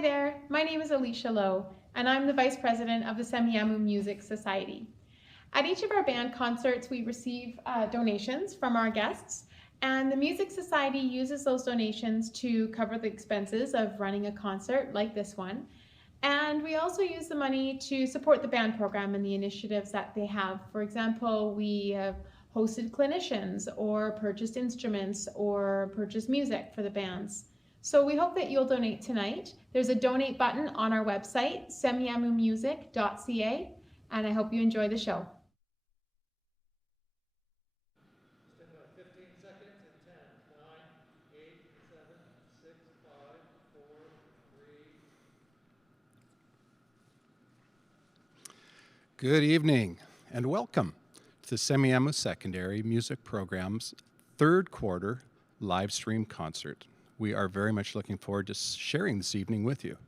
there, my name is Alicia Lowe, and I'm the Vice President of the Semiahmoo Music Society. At each of our band concerts, we receive donations from our guests, and the Music Society uses those donations to cover the expenses of running a concert like this one. And we also use the money to support the band program and the initiatives that they have. For example, we have hosted clinicians or purchased instruments or purchased music for the bands. So we hope that you'll donate tonight. There's a donate button on our website, semiahmoomusic.ca, and I hope you enjoy the show. 15 seconds and 10, 9, 8, 7, 6, 5, 4, 3. Good evening and welcome to the Semiahmoo Secondary Music Program's third quarter live stream concert. We are very much looking forward to sharing this evening with you.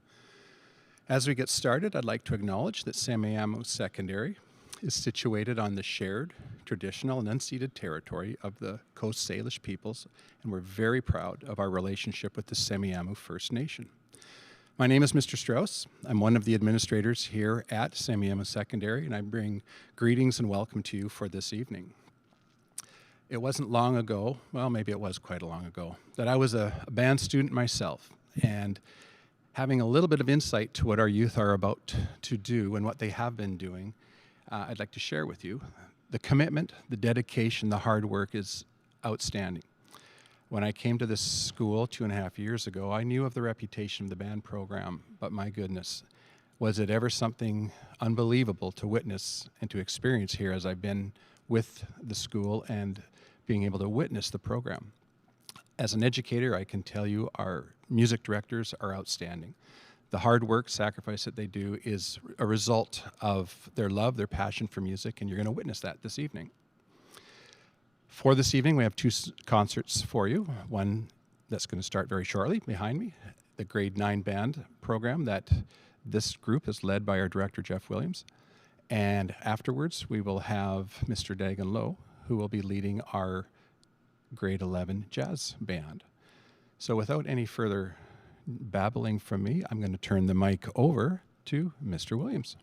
As we get started, I'd like to acknowledge that Semiahmoo Secondary is situated on the shared, traditional, and unceded territory of the Coast Salish peoples, and we're very proud of our relationship with the Semiahmoo First Nation. My name is Mr. Strauss. I'm one of the administrators here at Semiahmoo Secondary, and I bring greetings and welcome to you for this evening. It wasn't long ago, well, maybe it was quite a long ago, that I was a band student myself, and having a little bit of insight to what our youth are about to do and what they have been doing, I'd like to share with you. The commitment, the dedication, the hard work is outstanding. When I came to this school 2.5 years ago, I knew of the reputation of the band program, but my goodness, was it ever something unbelievable to witness and to experience here as I've been with the school and being able to witness the program. As an educator, I can tell you our music directors are outstanding. The hard work, sacrifice that they do is a result of their love, their passion for music, and you're going to witness that this evening. For this evening, we have two concerts for you. One that's going to start very shortly behind me, the grade 9 band program that this group is led by our director, Jeff Williams. And afterwards, we will have Mr. Dagan Lowe, who will be leading our grade 11 jazz band. So without any further babbling from me, I'm going to turn the mic over to Mr. Williams.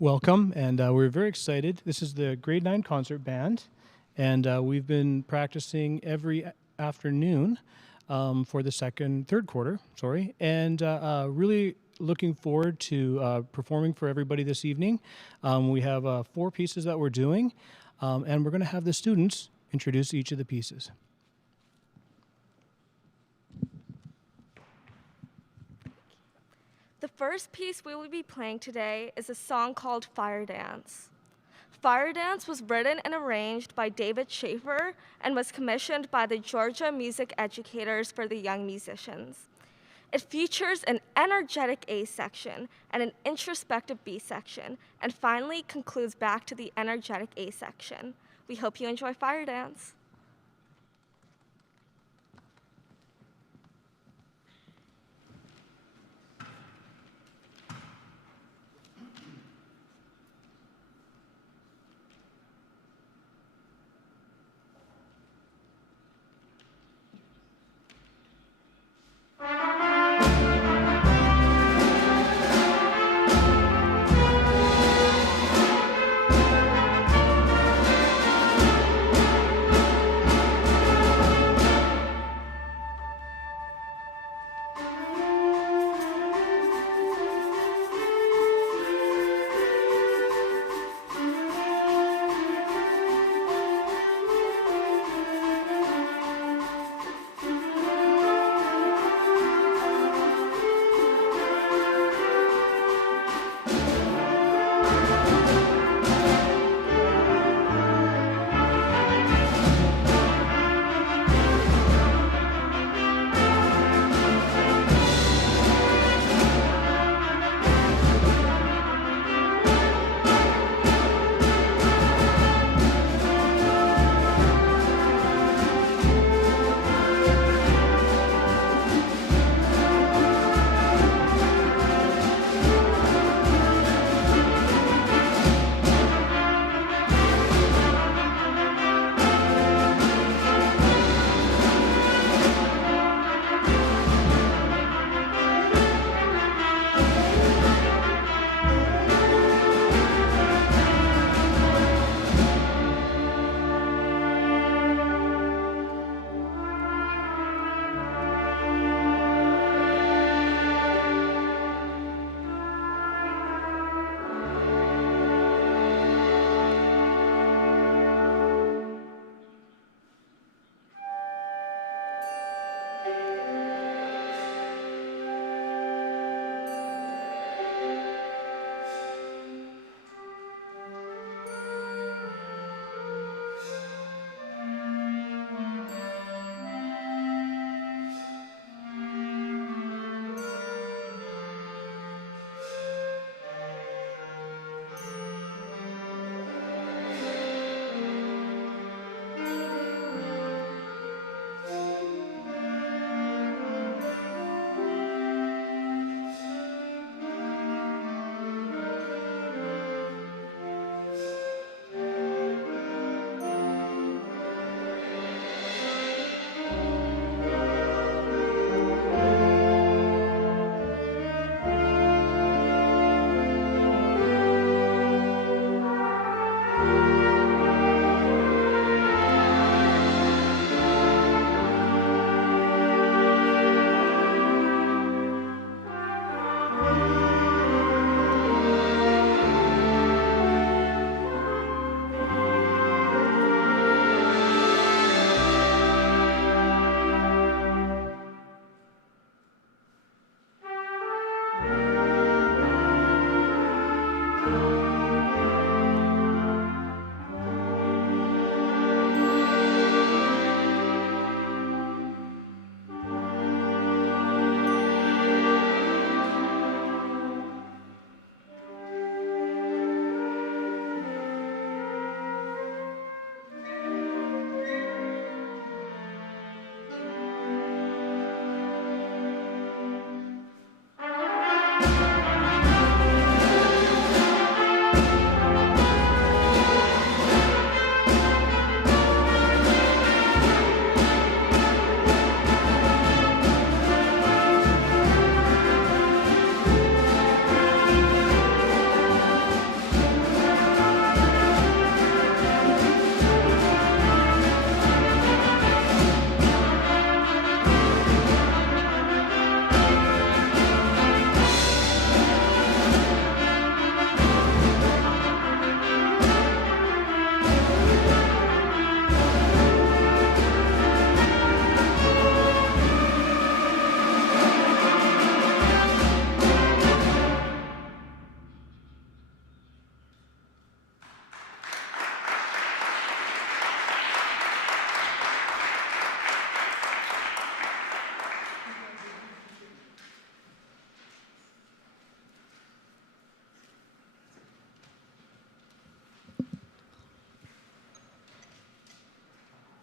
Welcome, and we're very excited. This is the grade 9 concert band, and we've been practicing every afternoon for the third quarter, and really looking forward to performing for everybody this evening. We have 4 pieces that we're doing, and we're going to have the students introduce each of the pieces. The first piece we will be playing today is a song called Fire Dance. Fire Dance was written and arranged by David Schaefer and was commissioned by the Georgia Music Educators for the Young Musicians. It features an energetic A section and an introspective B section, and finally concludes back to the energetic A section. We hope you enjoy Fire Dance.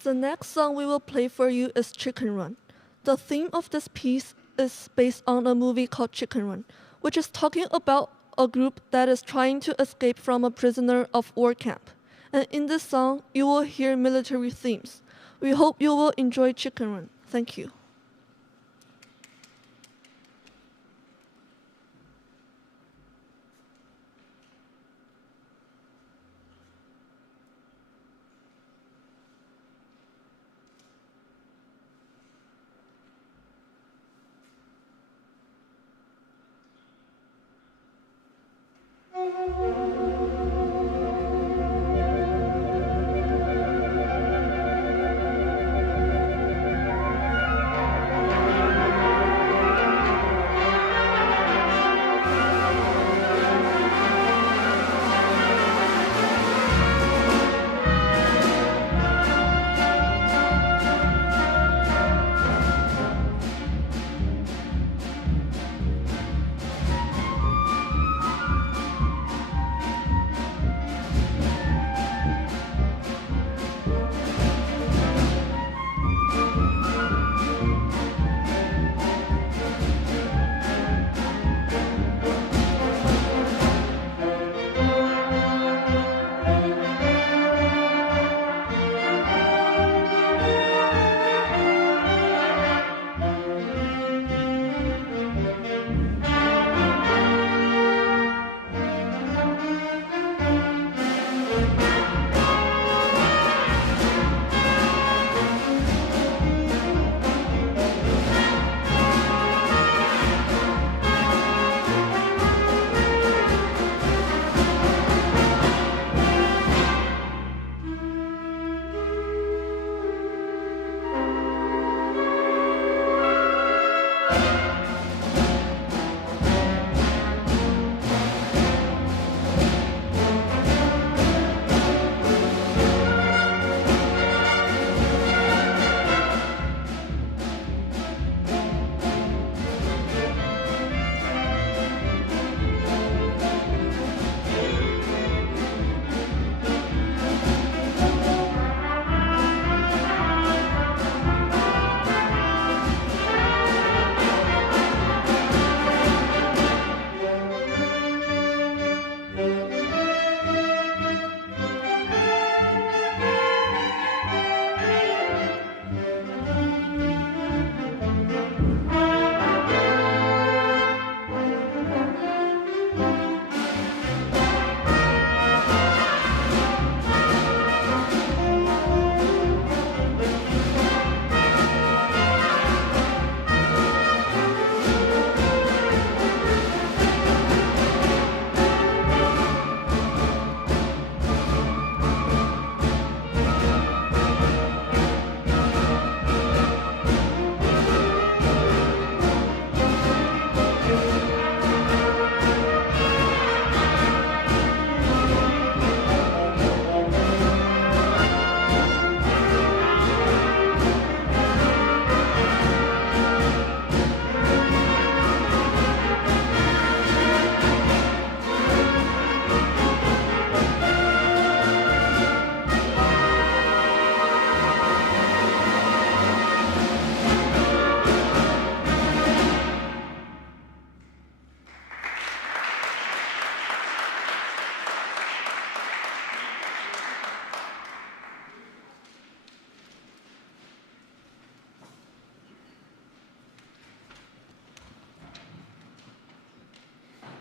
The next song we will play for you is Chicken Run. The theme of this piece is based on a movie called Chicken Run, which is talking about a group that is trying to escape from a prisoner of war camp. And in this song, you will hear military themes. We hope you will enjoy Chicken Run. Thank you.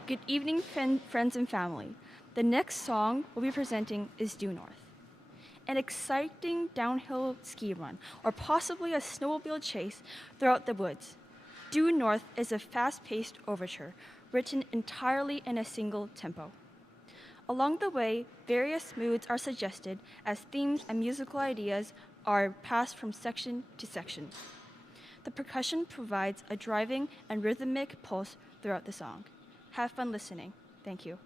Good evening, friends and family. The next song we'll be presenting is Due North. An exciting downhill ski run, or possibly a snowmobile chase throughout the woods. Due North is a fast-paced overture, written entirely in a single tempo. Along the way, various moods are suggested as themes and musical ideas are passed from section to section. The percussion provides a driving and rhythmic pulse throughout the song. Have fun listening. Thank you.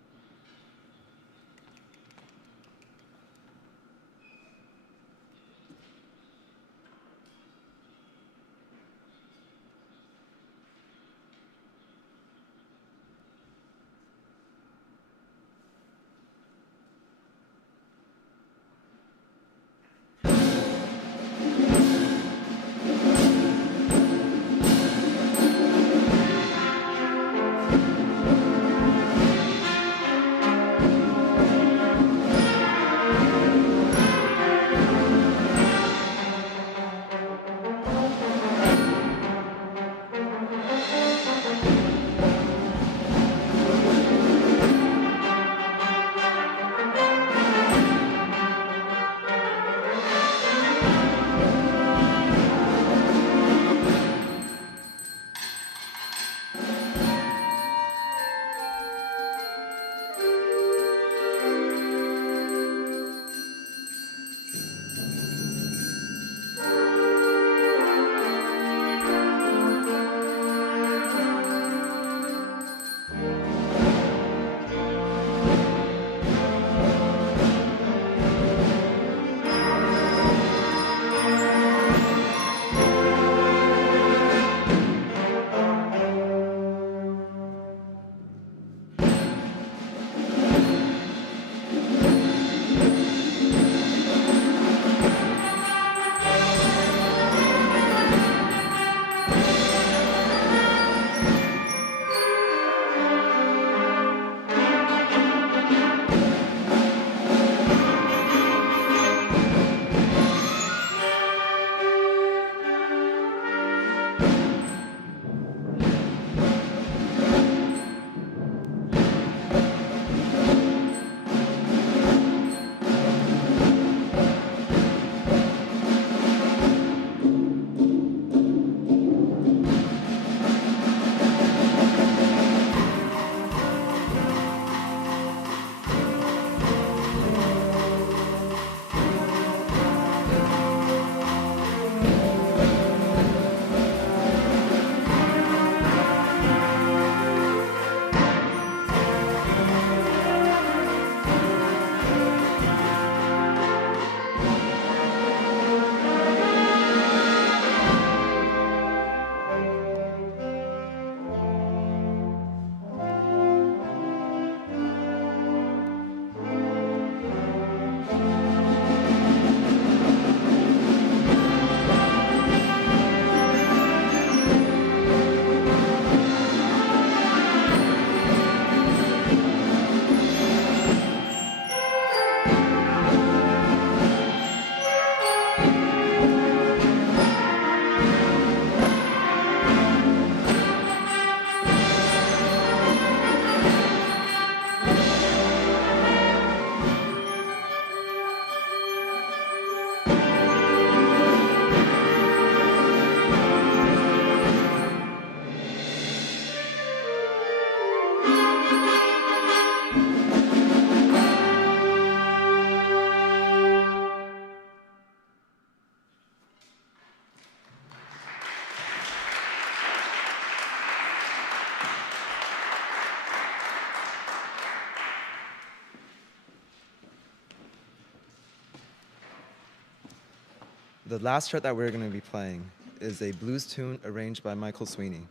The last chart that we're going to be playing is a blues tune arranged by Michael Sweeney.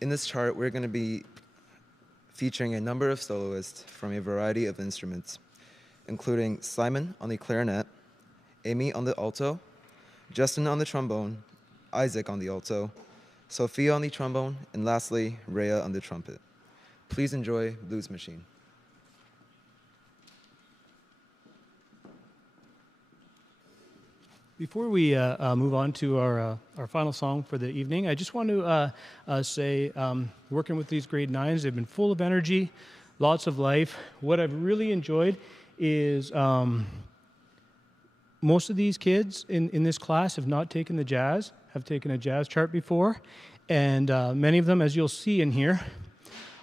In this chart, we're going to be featuring a number of soloists from a variety of instruments, including Simon on the clarinet, Amy on the alto, Justin on the trombone, Isaac on the alto, Sophia on the trombone, and lastly, Rhea on the trumpet. Please enjoy Blues Machine. Before we move on to our final song for the evening, I just want to say, working with these grade 9s, they've been full of energy, lots of life. What I've really enjoyed is most of these kids in this class have not taken the jazz, have taken a jazz chart before, and many of them, as you'll see in here,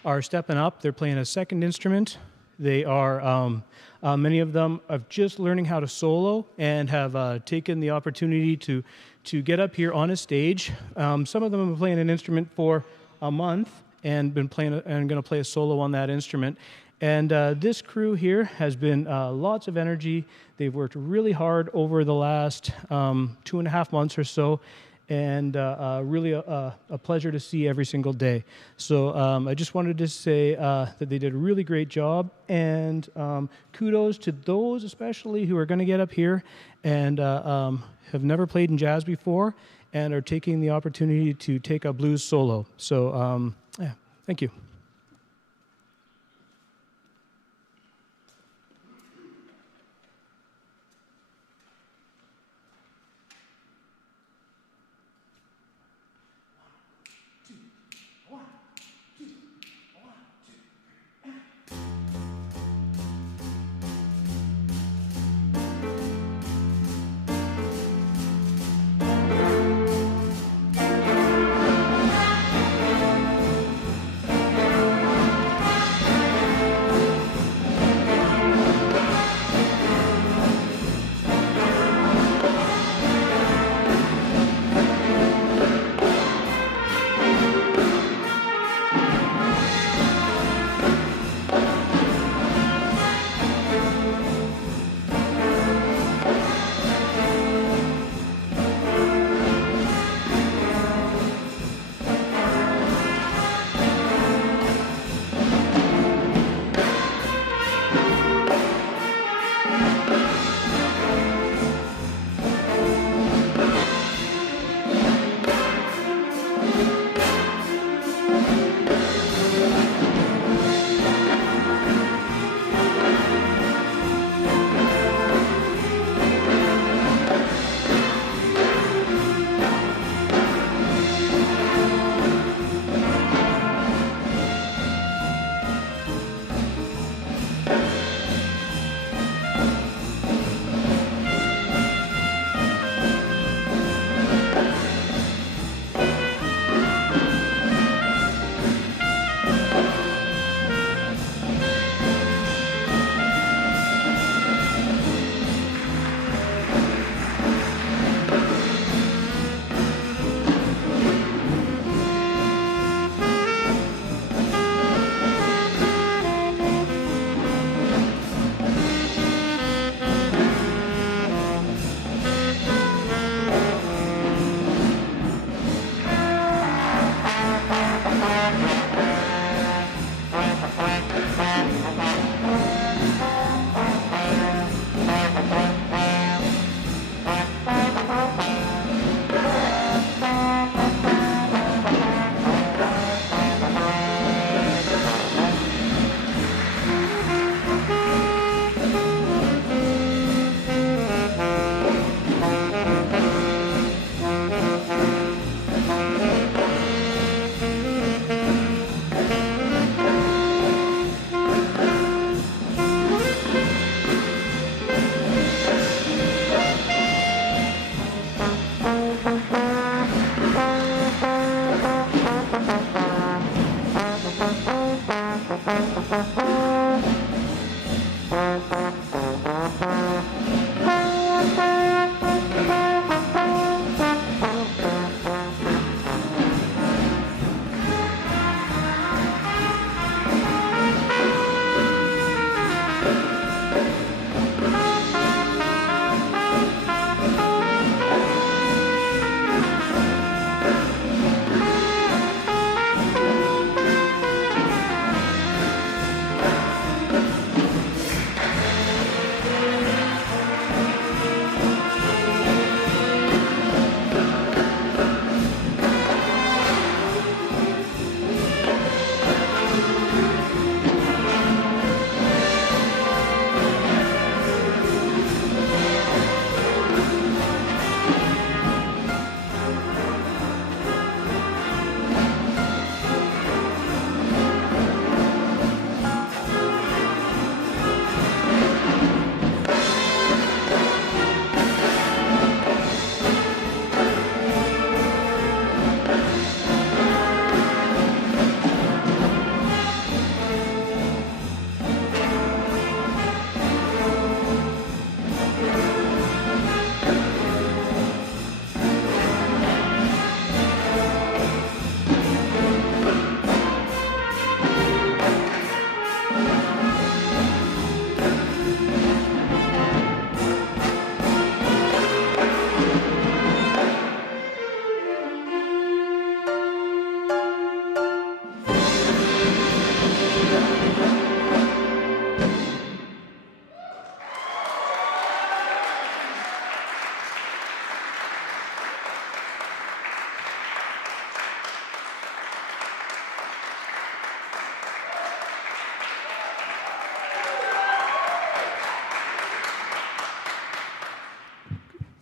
are stepping up. They're playing a second instrument. They are, many of them are just learning how to solo and have taken the opportunity to get up here on a stage. Some of them have been playing an instrument for a month and been playing and going to play a solo on that instrument. And this crew here has been lots of energy. They've worked really hard over the last 2.5 months or so, and really a pleasure to see every single day. So I just wanted to say that they did a really great job, and kudos to those especially who are going to get up here and have never played in jazz before and are taking the opportunity to take a blues solo. So yeah, thank you.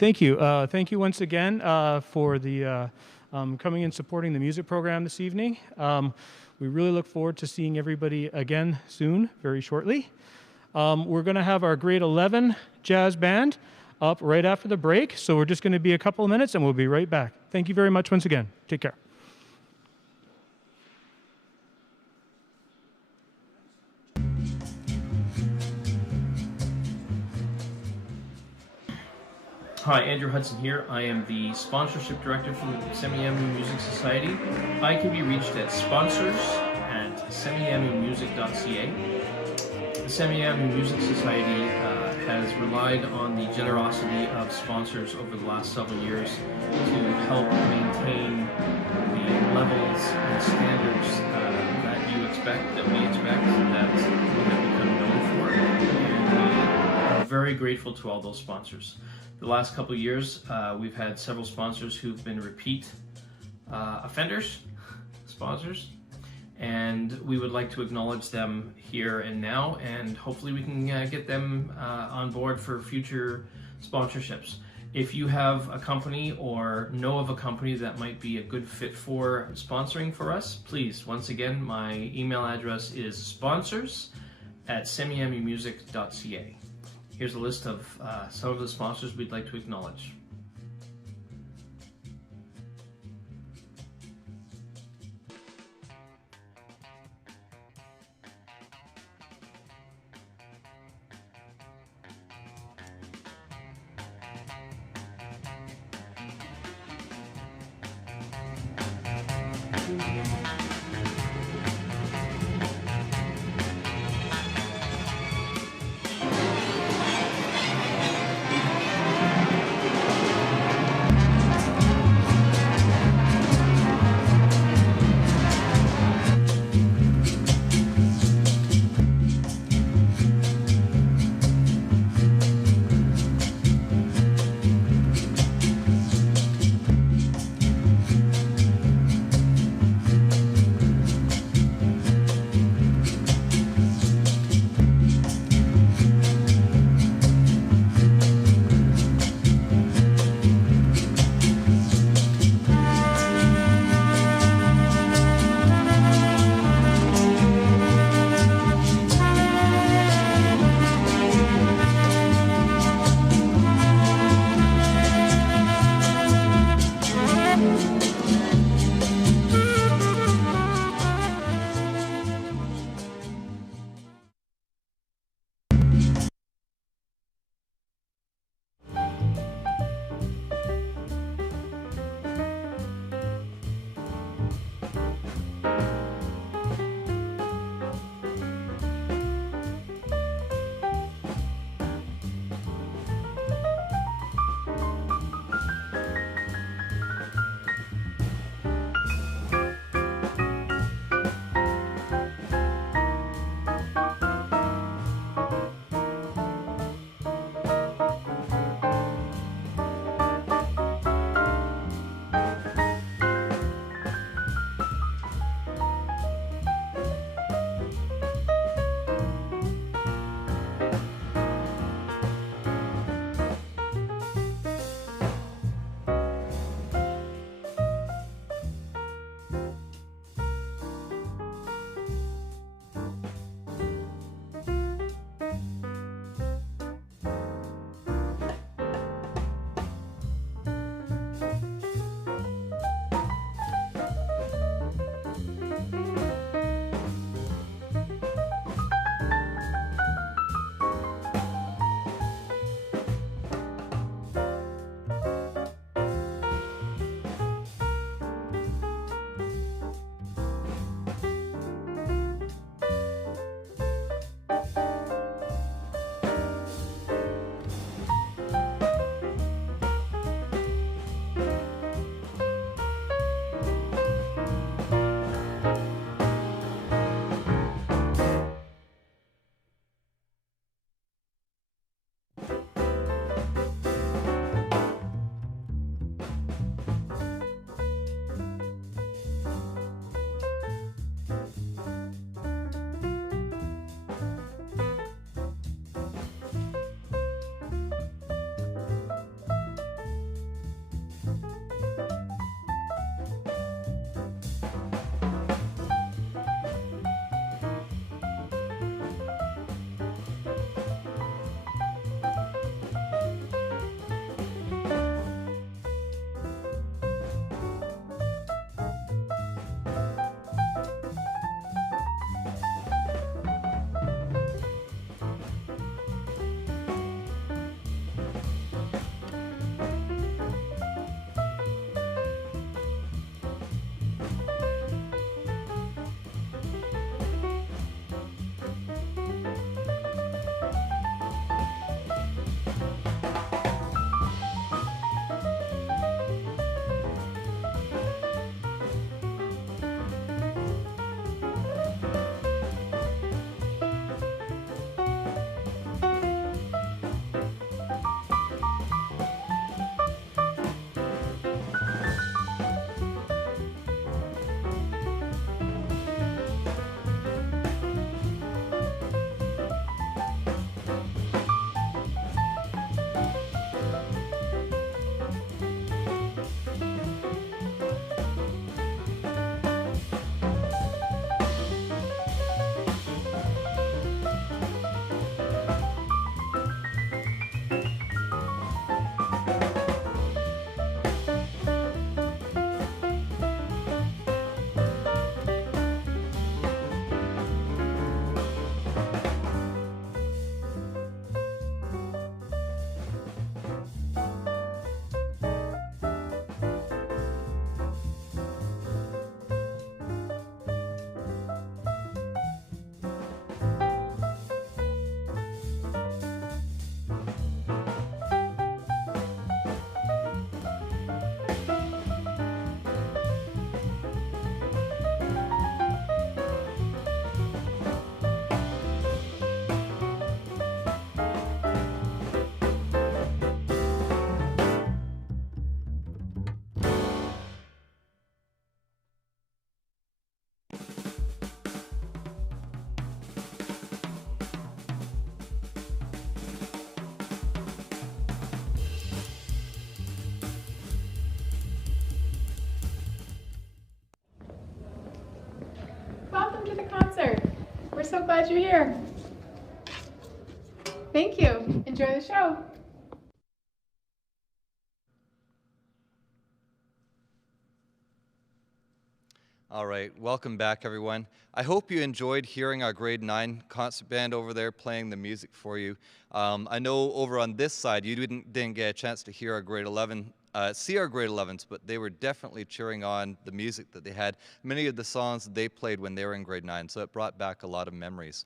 Thank you. Thank you once again for the coming and supporting the music program this evening. We really look forward to seeing everybody again soon, very shortly. We're going to have our grade 11 jazz band up right after the break, so we're just going to be a couple of minutes and we'll be right back. Thank you very much once again. Take care. Hi, Andrew Hudson here. I am the sponsorship director for the Semiahmoo Music Society. I can be reached at sponsors@semiahmoomusic.ca. The Semiahmoo Music Society has relied on the generosity of sponsors over the last several years to help maintain the levels and standards that you expect, that we expect, that we have become known for. And we are very grateful to all those sponsors. The last couple of years, we've had several sponsors who've been repeat offenders, sponsors, and we would like to acknowledge them here and now, and hopefully we can get them on board for future sponsorships. If you have a company or know of a company that might be a good fit for sponsoring for us, please, once again, my email address is sponsors@semiahmoomusic.ca. Here's a list of some of the sponsors we'd like to acknowledge. We're so glad you're here. Thank you. Enjoy the show. All right, welcome back, everyone. I hope you enjoyed hearing our grade 9 concert band over there playing the music for you. I know over on this side you didn't get a chance to hear our grade 11, see our grade 11s, but they were definitely cheering on the music that they had. Many of the songs they played when they were in grade 9, so it brought back a lot of memories.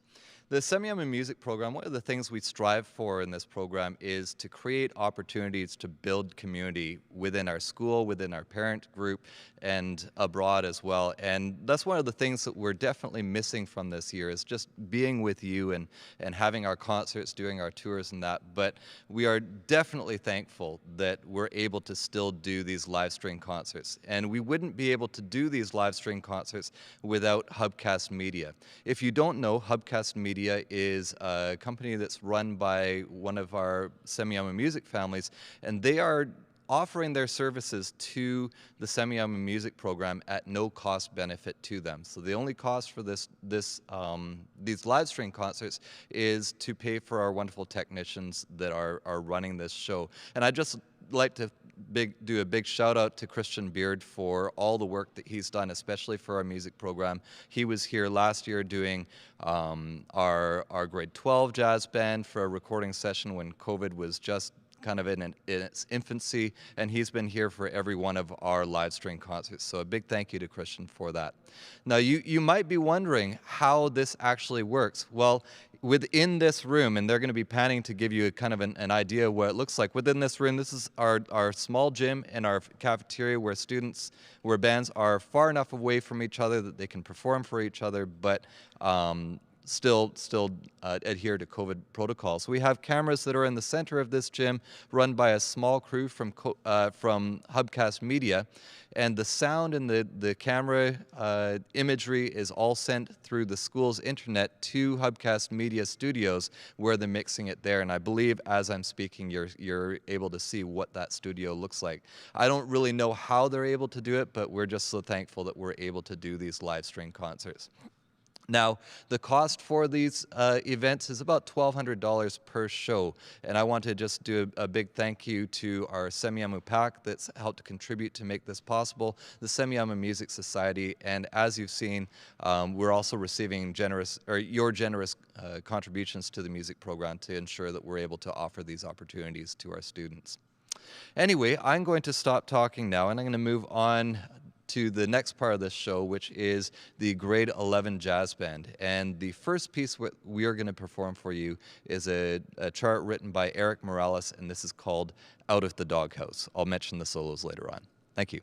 The Semiahmoo Music Program, one of the things we strive for in this program is to create opportunities to build community within our school, within our parent group, and abroad as well. And that's one of the things that we're definitely missing from this year is just being with you and having our concerts, doing our tours and that. But we are definitely thankful that we're able to still do these live stream concerts. And we wouldn't be able to do these live stream concerts without Hubcast Media. If you don't know, Hubcast Media is a company that's run by one of our Semiahmoo music families, and they are offering their services to the Semiahmoo Music Program at no cost benefit to them. So the only cost for these live stream concerts is to pay for our wonderful technicians that are running this show. And I'd just like to do a big shout out to Christian Beard for all the work that he's done, especially for our music program. He was here last year doing our grade 12 jazz band for a recording session when COVID was just kind of in its infancy, and he's been here for every one of our live stream concerts. So a big thank you to Christian for that. Now you might be wondering how this actually works. Well, within this room, and they're going to be panning to give you kind of an idea of what it looks like. Within this room, this is our small gym and our cafeteria where bands are far enough away from each other that they can perform for each other, but still adhere to COVID protocols. So we have cameras that are in the center of this gym, run by a small crew from Hubcast Media, and the sound and the camera imagery is all sent through the school's internet to Hubcast Media Studios, where they're mixing it there. And I believe as I'm speaking, you're able to see what that studio looks like. I don't really know how they're able to do it, but we're just so thankful that we're able to do these live stream concerts. Now, the cost for these events is about $1,200 per show, and I want to just do a big thank you to our Semiahmoo PAC that's helped to contribute to make this possible, the Semiahmoo Music Society, and as you've seen, we're also receiving your generous contributions to the music program to ensure that we're able to offer these opportunities to our students. Anyway, I'm going to stop talking now, and I'm going to move on to the next part of this show, which is the grade 11 jazz band. And the first piece we are going to perform for you is a chart written by Eric Morales, and this is called Out of the Doghouse. I'll mention the solos later on. Thank you.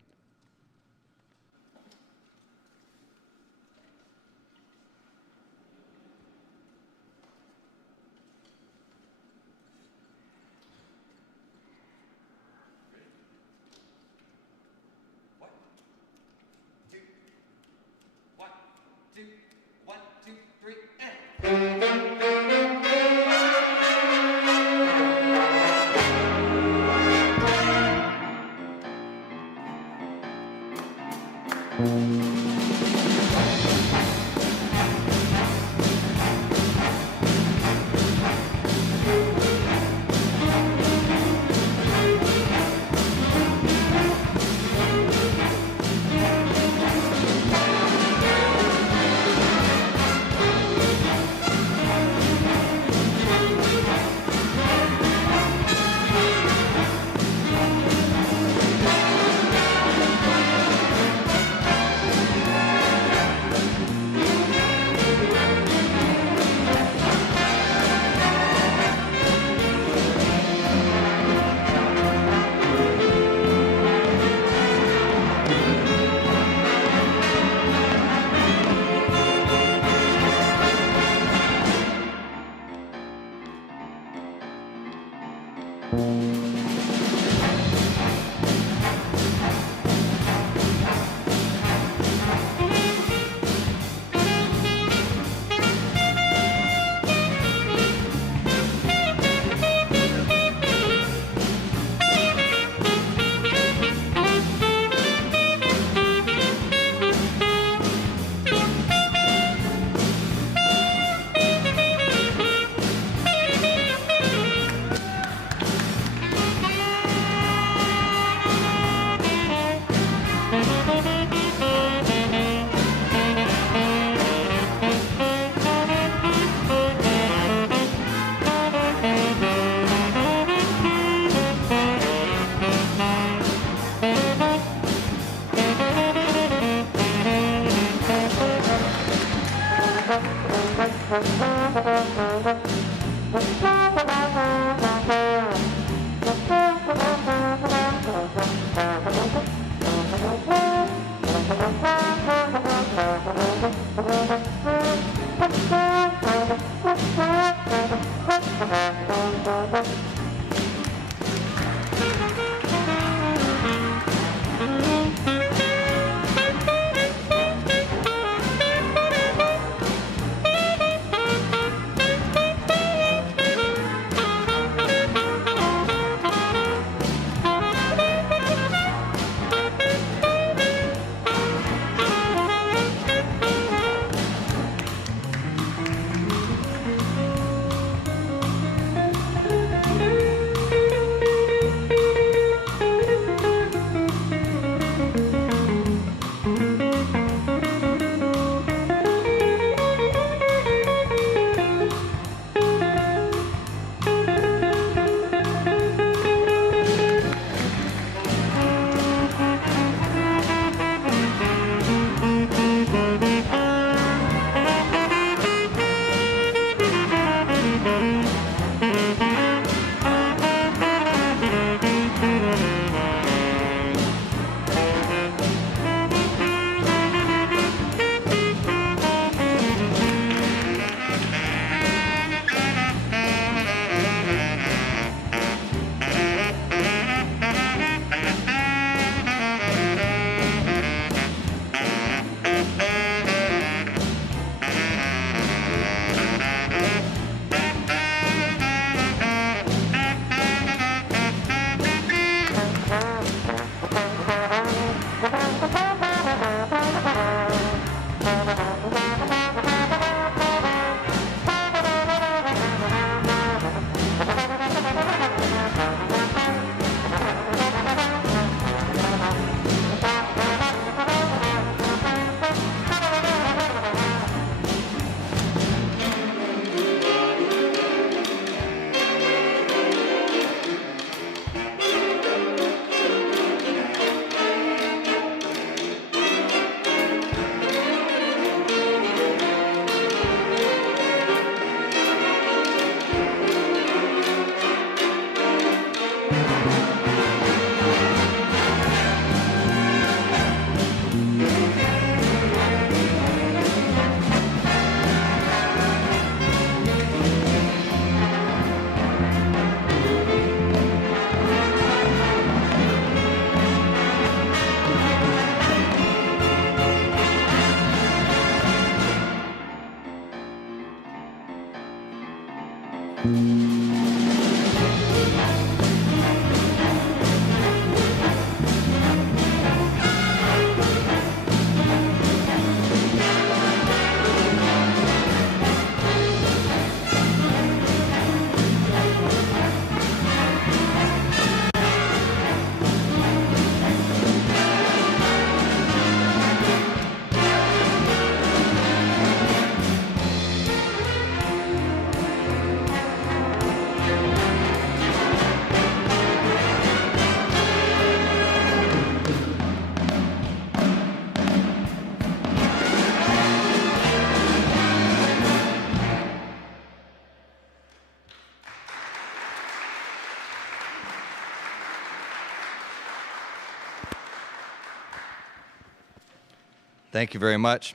Thank you very much.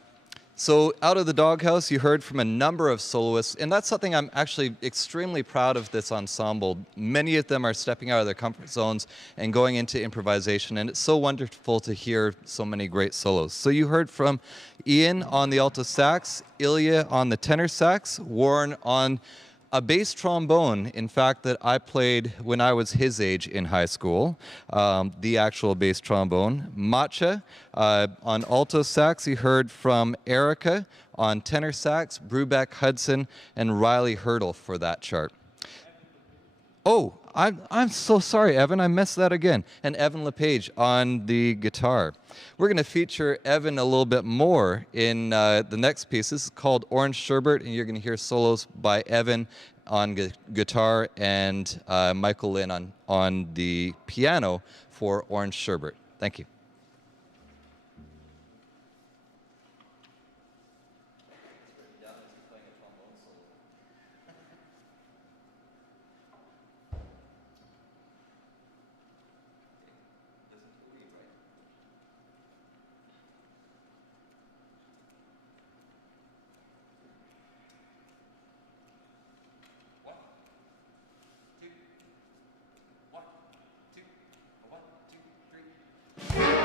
So out of the doghouse, you heard from a number of soloists, and that's something I'm actually extremely proud of this ensemble. Many of them are stepping out of their comfort zones and going into improvisation, and it's so wonderful to hear so many great solos. So you heard from Ian on the alto sax, Ilya on the tenor sax, Warren on a bass trombone, in fact, that I played when I was his age in high school, the actual bass trombone. Matcha on alto sax, you heard from Erica on tenor sax, Brubeck Hudson, and Riley Hurdle for that chart. Oh, I'm so sorry, Evan. I missed that again. And Evan LePage on the guitar. We're going to feature Evan a little bit more in the next piece. This is called Orange Sherbet, and you're going to hear solos by Evan on guitar and Michael Lynn on the piano for Orange Sherbet. Thank you. One, two, three.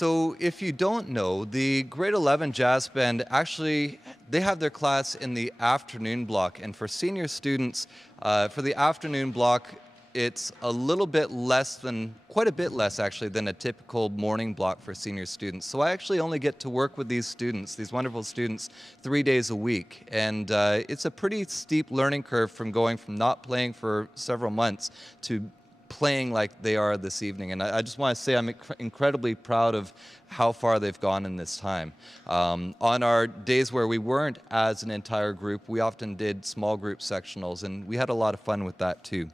So if you don't know, the grade 11 jazz band actually, they have their class in the afternoon block. And for senior students, for the afternoon block, it's a little bit less than, quite a bit less actually, than a typical morning block for senior students. So I actually only get to work with these students, these wonderful students, 3 days a week. And it's a pretty steep learning curve from going from not playing for several months to playing like they are this evening. And I just want to say I'm incredibly proud of how far they've gone in this time. On our days where we weren't as an entire group, we often did small group sectionals, and we had a lot of fun with that too.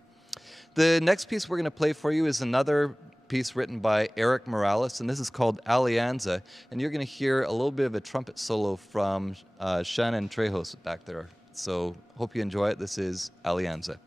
The next piece we're going to play for you is another piece written by Eric Morales, and this is called Alianza, and you're going to hear a little bit of a trumpet solo from Shannon Trejos back there. So hope you enjoy it. This is Alianza.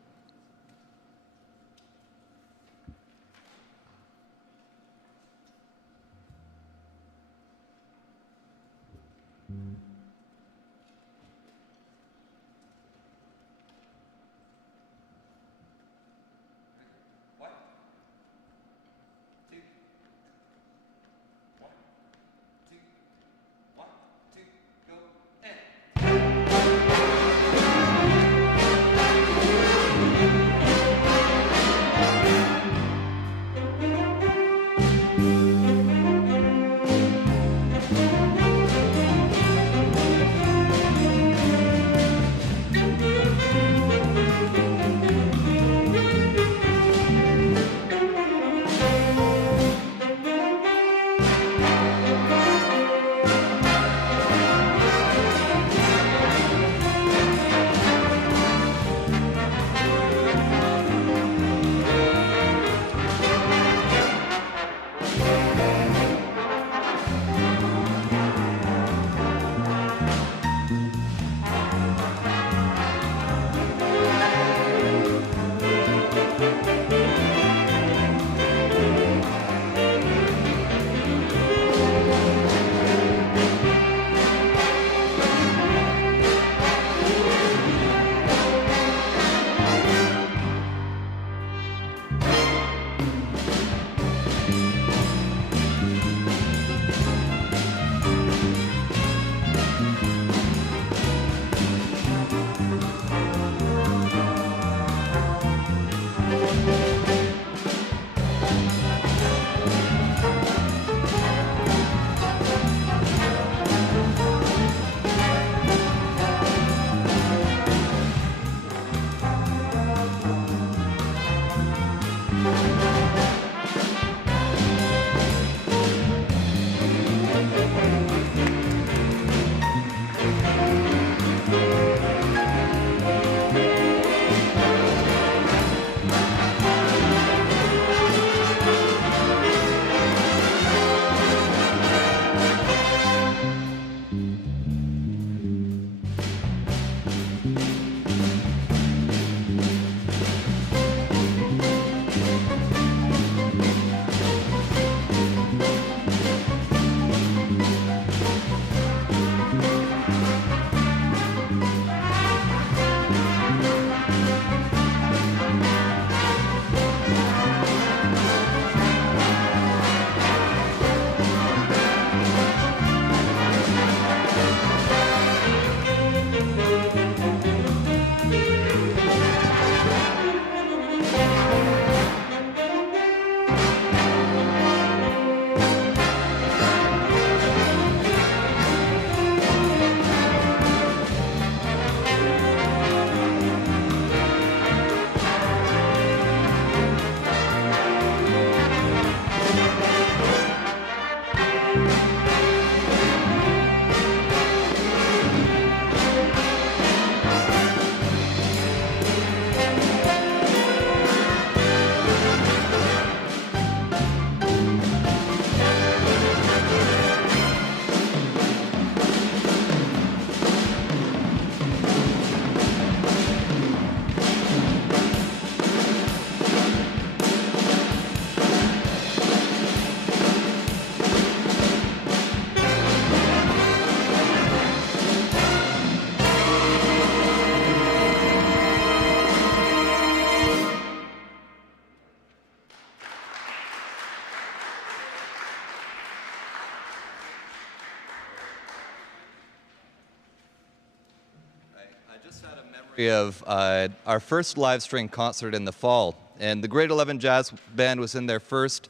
of our first live string concert in the fall. And the Grade 11 Jazz Band was in their first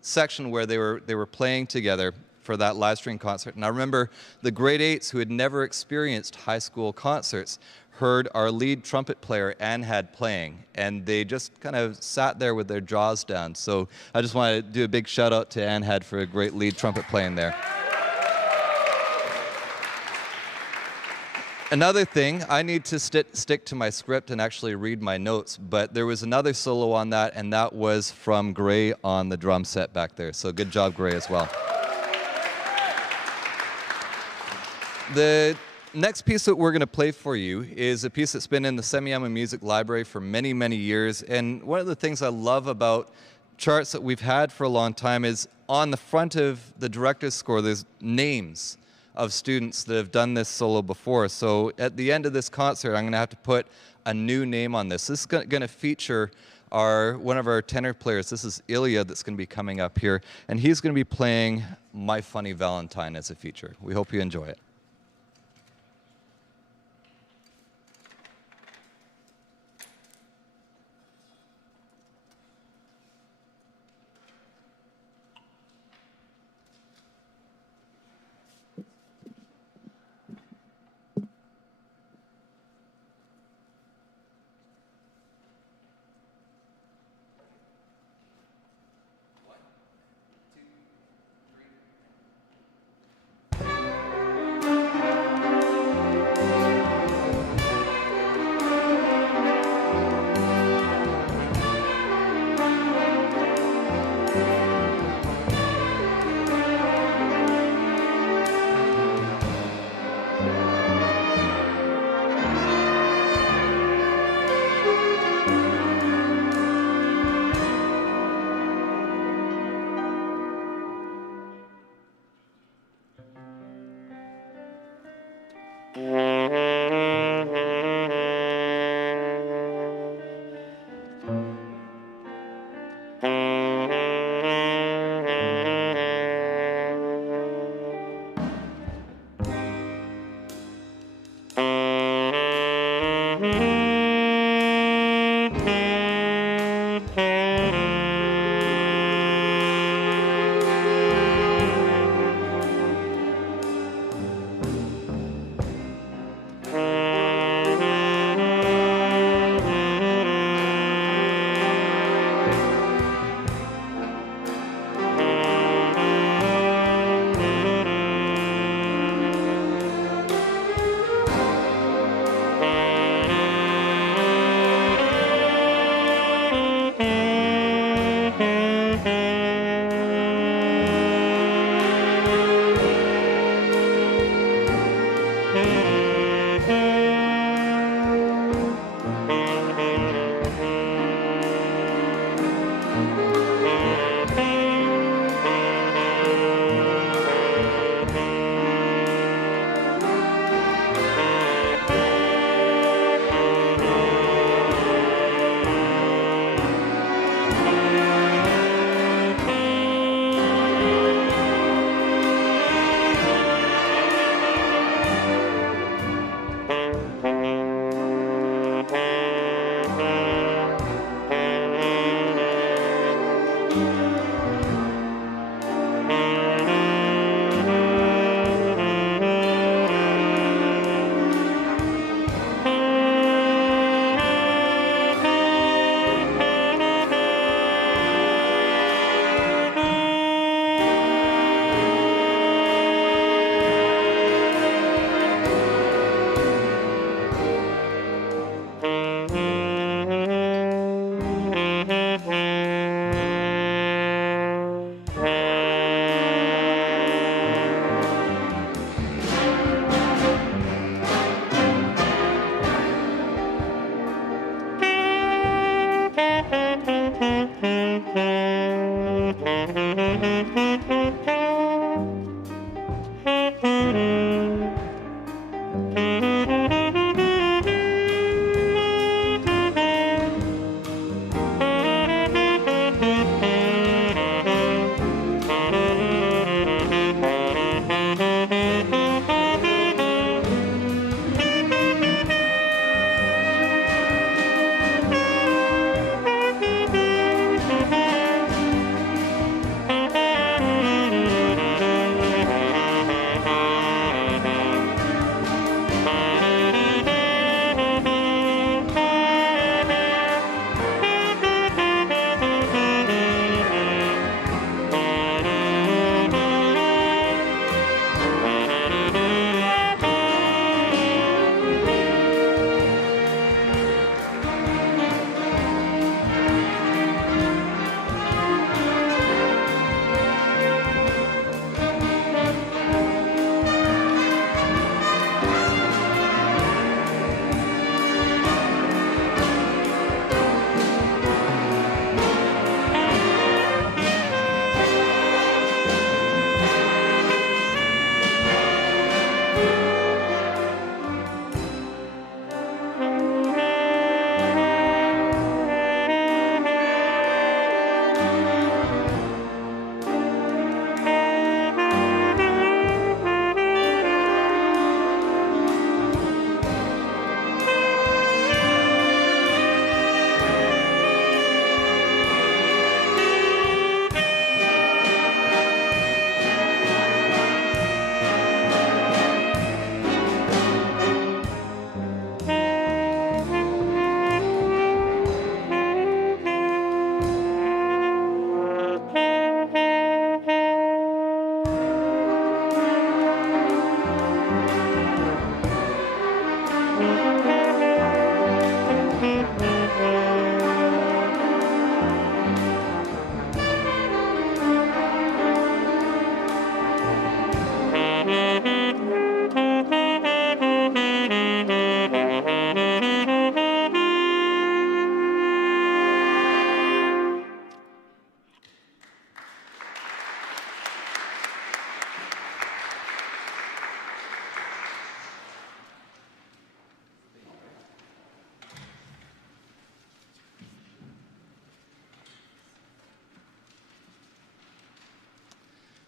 section where they were playing together for that live string concert. And I remember the grade 8s who had never experienced high school concerts heard our lead trumpet player, Anhad, playing, and they just kind of sat there with their jaws down. So I just want to do a big shout out to Anhad for a great lead trumpet playing there. Another thing, I need to stick to my script and actually read my notes, but there was another solo on that, and that was from Gray on the drum set back there. So good job, Gray, as well. The next piece that we're going to play for you is a piece that's been in the Semiahmoo Music Library for many, many years. And one of the things I love about charts that we've had for a long time is on the front of the director's score, there's names of students that have done this solo before. So at the end of this concert, I'm going to have to put a new name on this. This is going to feature one of our tenor players. This is Ilya that's going to be coming up here, and he's going to be playing My Funny Valentine as a feature. We hope you enjoy it.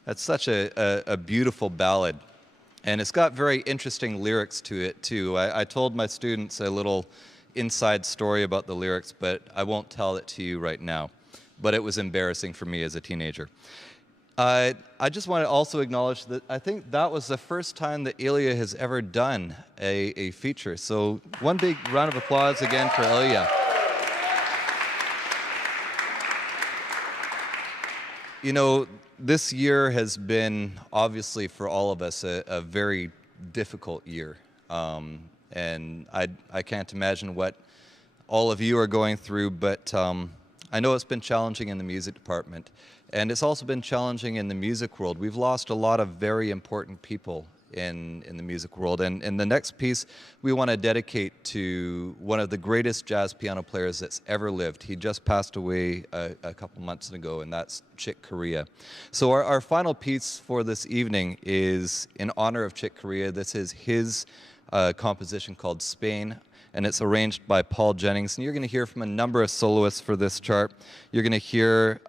That's such a beautiful ballad. And it's got very interesting lyrics to it, too. I told my students a little inside story about the lyrics, but I won't tell it to you right now. But it was embarrassing for me as a teenager. I just want to also acknowledge that I think that was the first time that Ilya has ever done a feature. So one big round of applause again for Ilya. You know, this year has been, obviously, for all of us, a very difficult year. And I can't imagine what all of you are going through, but I know it's been challenging in the music department. And it's also been challenging in the music world. We've lost a lot of very important people in the music world. And the next piece we want to dedicate to one of the greatest jazz piano players that's ever lived. He just passed away a couple months ago, and that's Chick Corea. So our final piece for this evening is in honor of Chick Corea. This is his composition called Spain, and it's arranged by Paul Jennings. And you're going to hear from a number of soloists for this chart. You're going to hear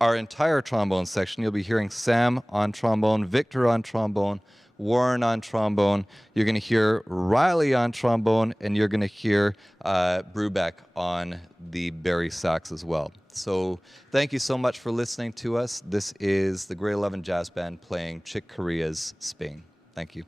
our entire trombone section. You'll be hearing Sam on trombone, Victor on trombone, Warren on trombone. You're going to hear Riley on trombone, and you're going to hear Brubeck on the Barry sax as well. So thank you so much for listening to us. This is the Grade 11 Jazz Band playing Chick Corea's Spain. Thank you.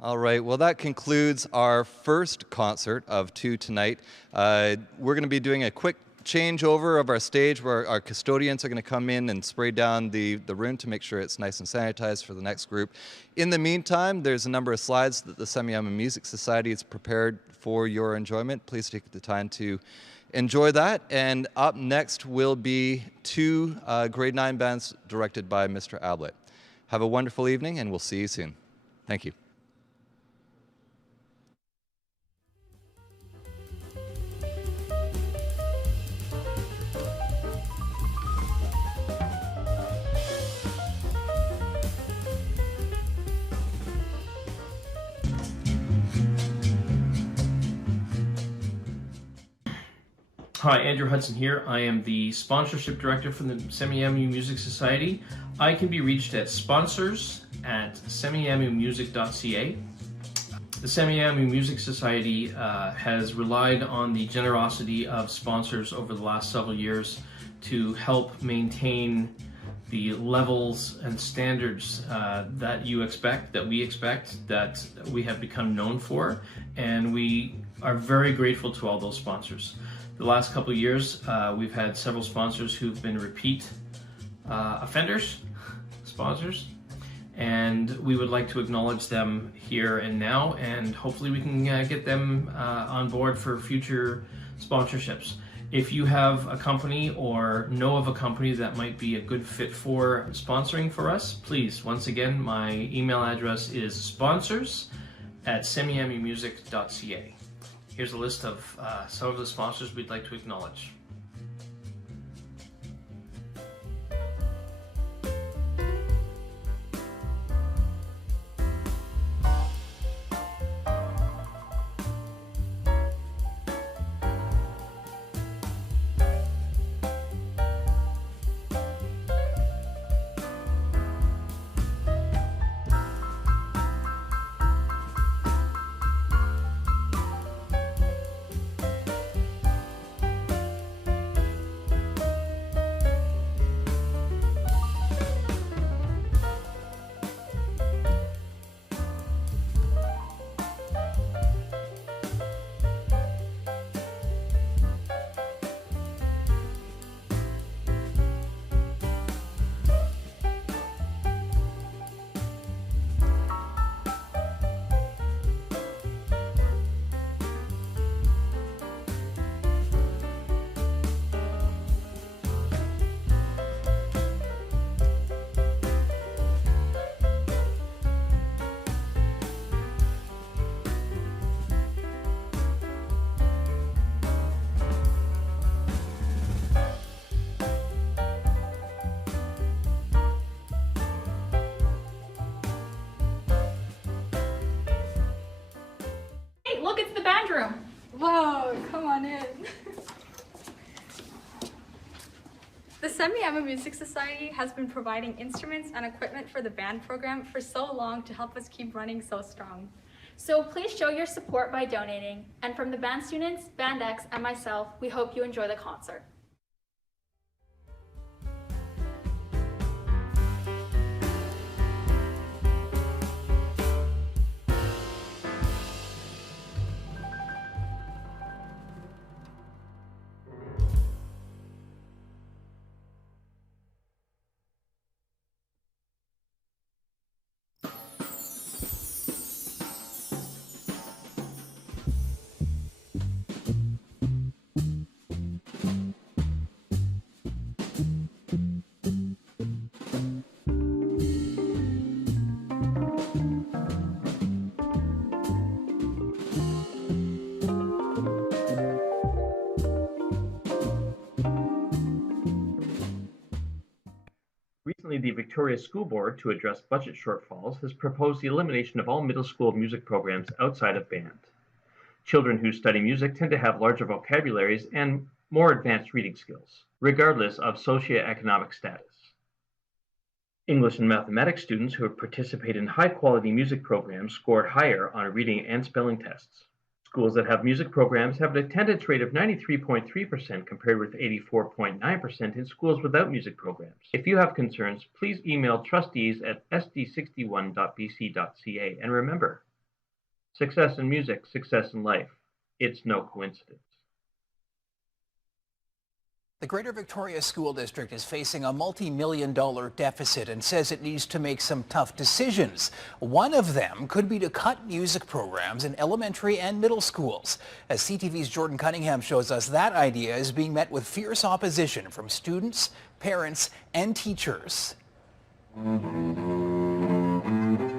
All right, well, that concludes our first concert of 2 tonight. We're going to be doing a quick changeover of our stage where our custodians are going to come in and spray down the room to make sure it's nice and sanitized for the next group. In the meantime, there's a number of slides that the Semiahmoo Music Society has prepared for your enjoyment. Please take the time to enjoy that. And up next will be 2 grade 9 bands directed by Mr. Ablett. Have a wonderful evening, and we'll see you soon. Thank you. Hi, Andrew Hudson here. I am the sponsorship director for the Semiahmoo Music Society. I can be reached at sponsors@semiahmoomusic.ca. The Semiahmoo Music Society has relied on the generosity of sponsors over the last several years to help maintain the levels and standards that you expect, that we expect, that we have become known for, and we are very grateful to all those sponsors. The last couple of years, we've had several sponsors who've been repeat offenders, sponsors, and we would like to acknowledge them here and now, and hopefully we can get them on board for future sponsorships. If you have a company or know of a company that might be a good fit for sponsoring for us, please, once again, my email address is sponsors@semiahmoomusic.ca. Here's a list of some of the sponsors we'd like to acknowledge. Hey, look, it's the band room. Whoa, come on in. The Semiahmoo Music Society has been providing instruments and equipment for the band program for so long to help us keep running so strong. So please show your support by donating. And from the band students, Band X, and myself, we hope you enjoy the concert. Recently, the Victoria School Board, to address budget shortfalls, has proposed the elimination of all middle school music programs outside of band. Children who study music tend to have larger vocabularies and more advanced reading skills, regardless of socioeconomic status. English and mathematics students who have participated in high-quality music programs scored higher on reading and spelling tests. Schools that have music programs have an attendance rate of 93.3% compared with 84.9% in schools without music programs. If you have concerns, please email trustees@sd61.bc.ca. And remember, Success in music, success in life. It's no coincidence. The Greater Victoria School District is facing a multi-million-dollar deficit and says it needs to make some tough decisions. One of them could be to cut music programs in elementary and middle schools. As CTV's Jordan Cunningham shows us, that idea is being met with fierce opposition from students, parents, and teachers.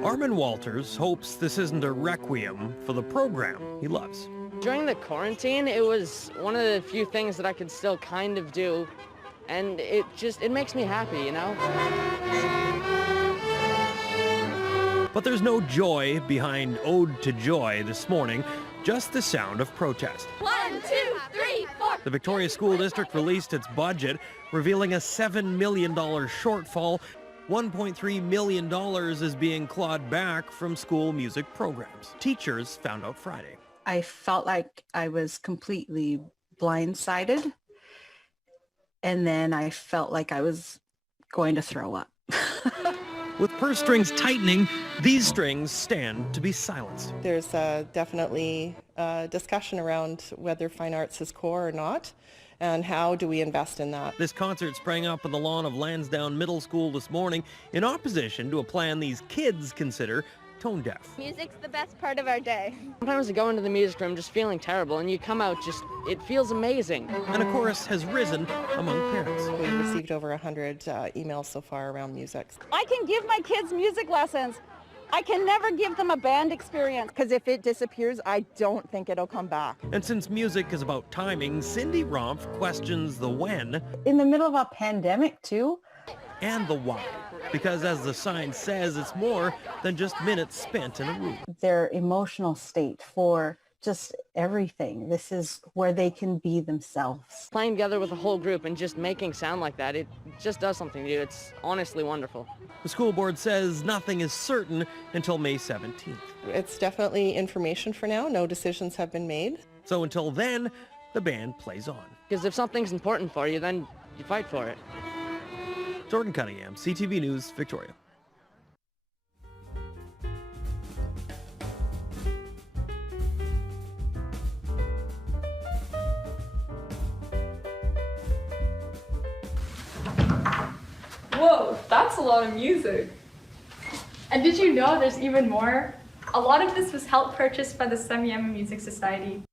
Armin Walters hopes this isn't a requiem for the program he loves. During the quarantine, it was one of the few things that I could still kind of do, and it makes me happy, you know? But there's no joy behind Ode to Joy this morning, just the sound of protest. 1, 2, 3, 4. The Victoria School District released its budget, revealing a $7 million shortfall. $1.3 million is being clawed back from school music programs. Teachers found out Friday. I felt like I was completely blindsided, and then I felt like I was going to throw up. With purse strings tightening, these strings stand to be silenced. There's definitely discussion around whether fine arts is core or not, and how do we invest in that. This concert sprang up on the lawn of Lansdowne Middle School this morning in opposition to a plan these kids consider tone deaf. Music's the best part of our day. Sometimes I go into the music room just feeling terrible, and you come out it feels amazing. And a chorus has risen among parents. We've received over 100 emails so far around music. I can give my kids music lessons. I can never give them a band experience, because if it disappears, I don't think it'll come back. And since music is about timing, Cindy Rompf questions the when. In the middle of a pandemic, too? And the why. Because as the sign says, it's more than just minutes spent in a room. Their emotional state for just everything. This is where they can be themselves. Playing together with a whole group and just making sound like that, it just does something to you. It's honestly wonderful. The school board says nothing is certain until May 17th. It's definitely information for now. No decisions have been made. So until then, the band plays on. Because if something's important for you, then you fight for it. Jordan Cunningham, CTV News, Victoria. Whoa, that's a lot of music. And did you know there's even more? A lot of this was help purchased by the Semiahmoo Music Society.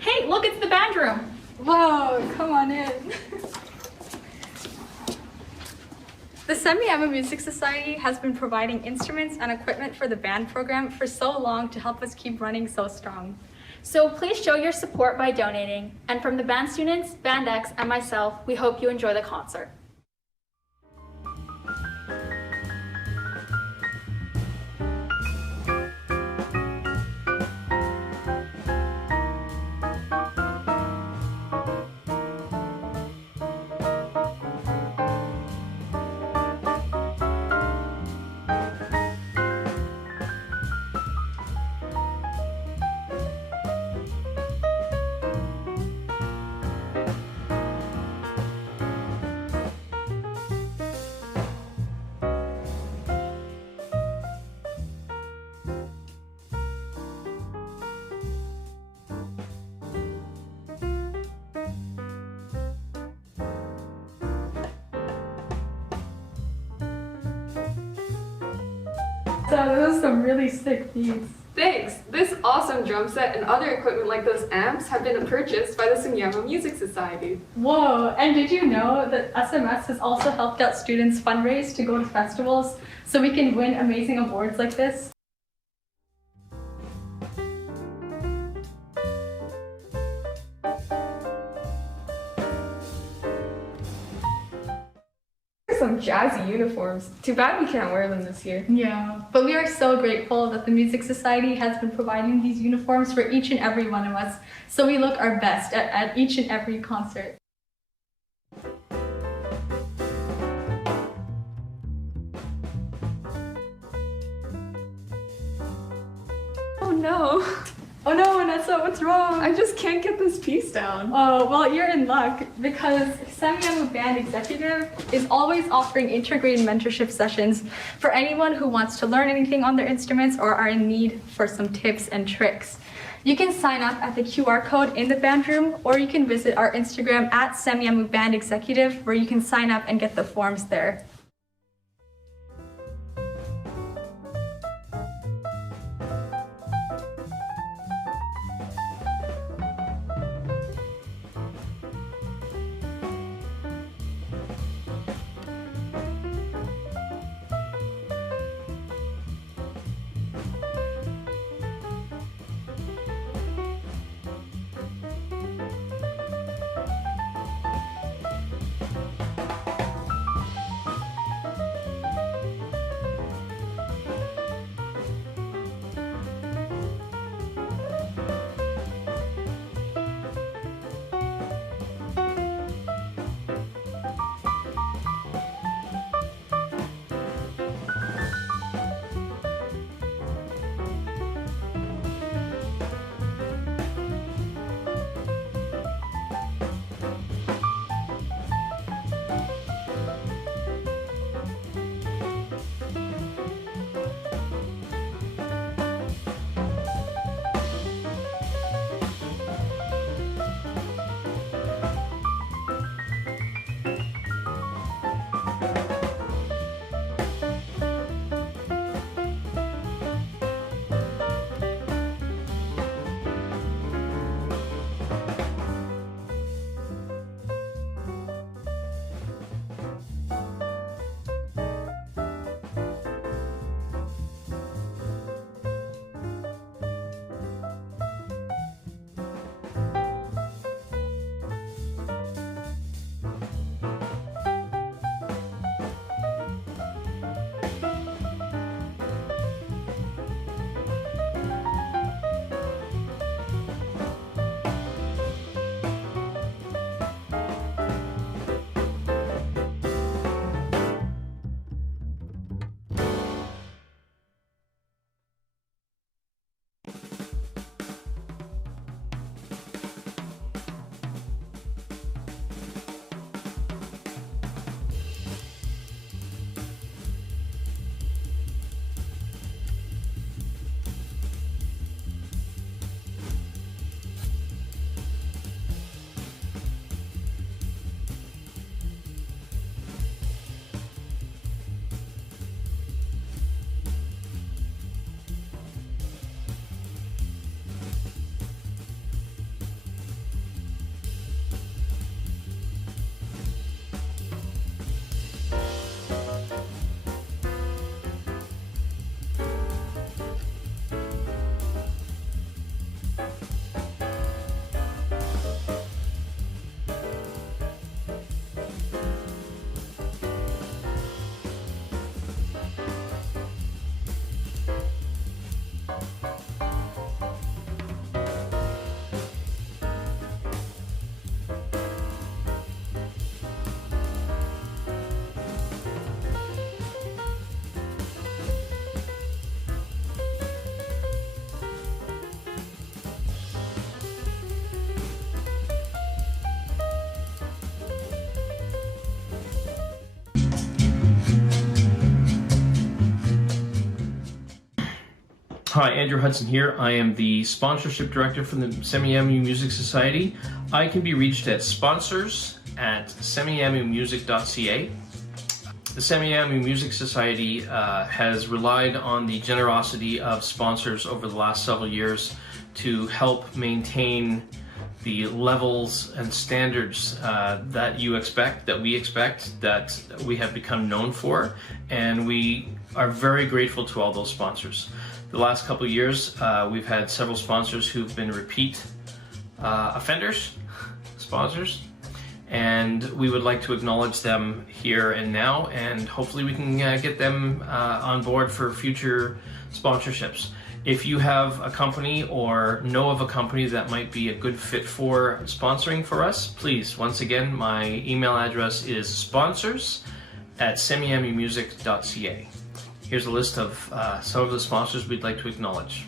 Hey, look, it's the band room. Whoa, come on in. The Semiahmoo Music Society has been providing instruments and equipment for the band program for so long to help us keep running so strong. So please show your support by donating. And from the band students, Band X, and myself, we hope you enjoy the concert. So those are some really sick beats. Thanks! This awesome drum set and other equipment like those amps have been purchased by the Semiahmoo Music Society. Whoa, and did you know that SMS has also helped out students fundraise to go to festivals so we can win amazing awards like this? Some jazzy uniforms. Too bad we can't wear them this year. Yeah, but we are so grateful that the Music Society has been providing these uniforms for each and every one of us, so we look our best at each and every concert. Oh no! Oh no, Vanessa, what's wrong? I just can't get this piece down. Oh, well, you're in luck because Semiahmoo Band Executive is always offering intergrade mentorship sessions for anyone who wants to learn anything on their instruments or are in need for some tips and tricks. You can sign up at the QR code in the band room, or you can visit our Instagram at Semiahmoo Band Executive, where you can sign up and get the forms there. Hi, Andrew Hudson here. I am the sponsorship director for the Semiahmoo Music Society. I can be reached at sponsors@semiahmoomusic.ca. The Semiahmoo Music Society has relied on the generosity of sponsors over the last several years to help maintain the levels and standards that you expect, that we expect, that we have become known for, and we are very grateful to all those sponsors. The last couple of years, we've had several sponsors who've been repeat offenders, sponsors, and we would like to acknowledge them here and now, and hopefully we can get them on board for future sponsorships. If you have a company or know of a company that might be a good fit for sponsoring for us, please, once again, my email address is sponsors@semiahmoomusic.ca. Here's a list of some of the sponsors we'd like to acknowledge.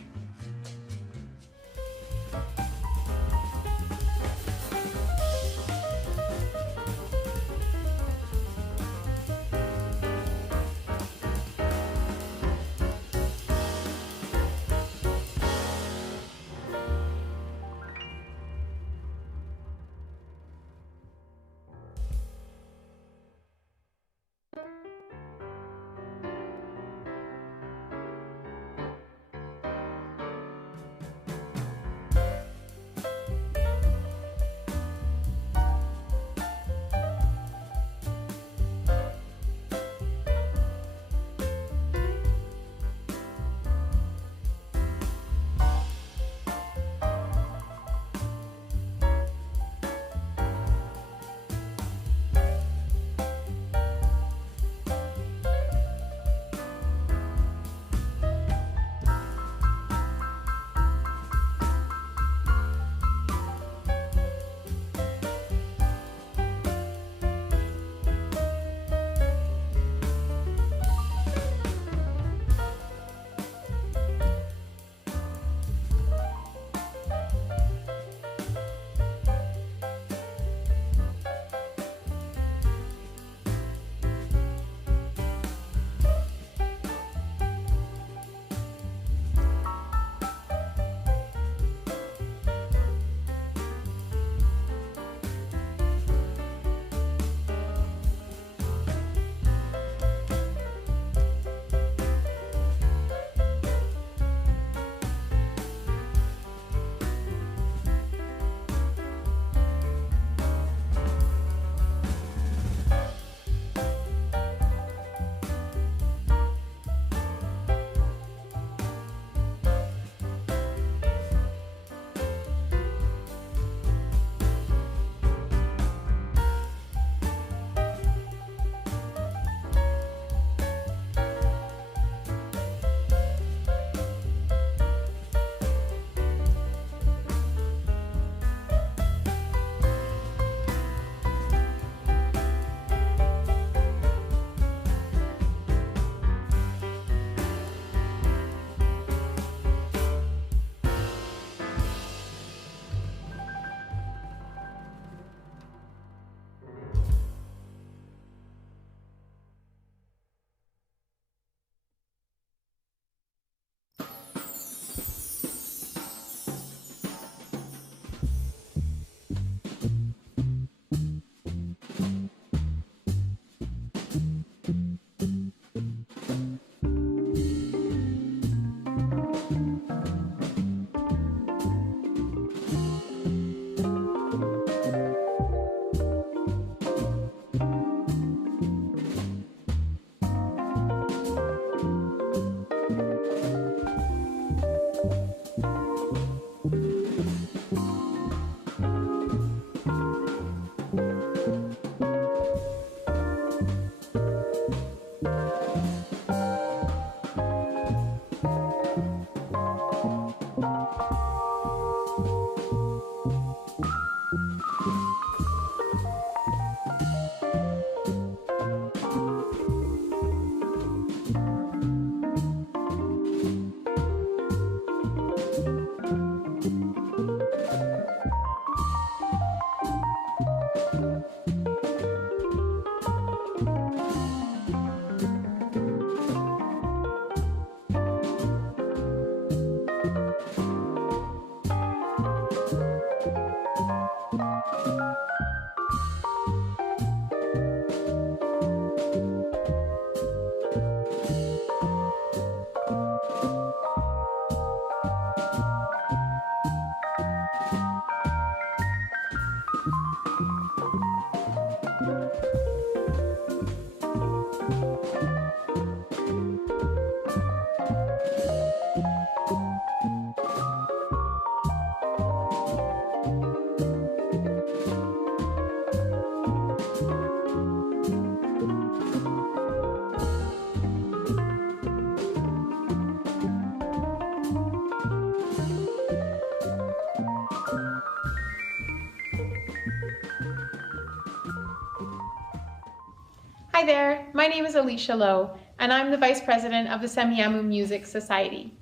Hi there, my name is Alicia Lowe, and I'm the Vice President of the Semiahmoo Music Society.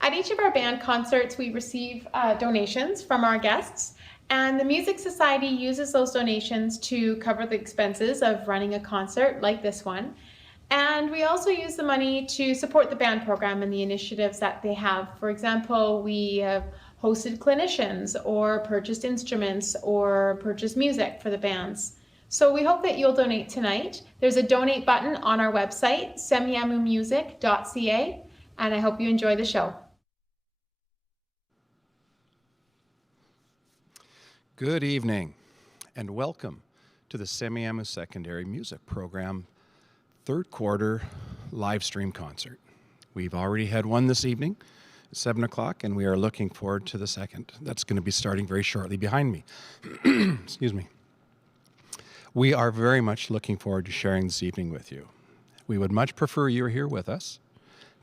At each of our band concerts, we receive donations from our guests, and the Music Society uses those donations to cover the expenses of running a concert like this one. And we also use the money to support the band program and the initiatives that they have. For example, we have hosted clinicians or purchased instruments or purchased music for the bands. So we hope that you'll donate tonight. There's a donate button on our website, semiahmoomusic.ca, and I hope you enjoy the show. Good evening and welcome to the Semiahmoo Secondary Music Program third quarter live stream concert. We've already had one this evening at 7 o'clock and we are looking forward to the second. That's going to be starting very shortly behind me. Excuse me. We are very much looking forward to sharing this evening with you. We would much prefer you're here with us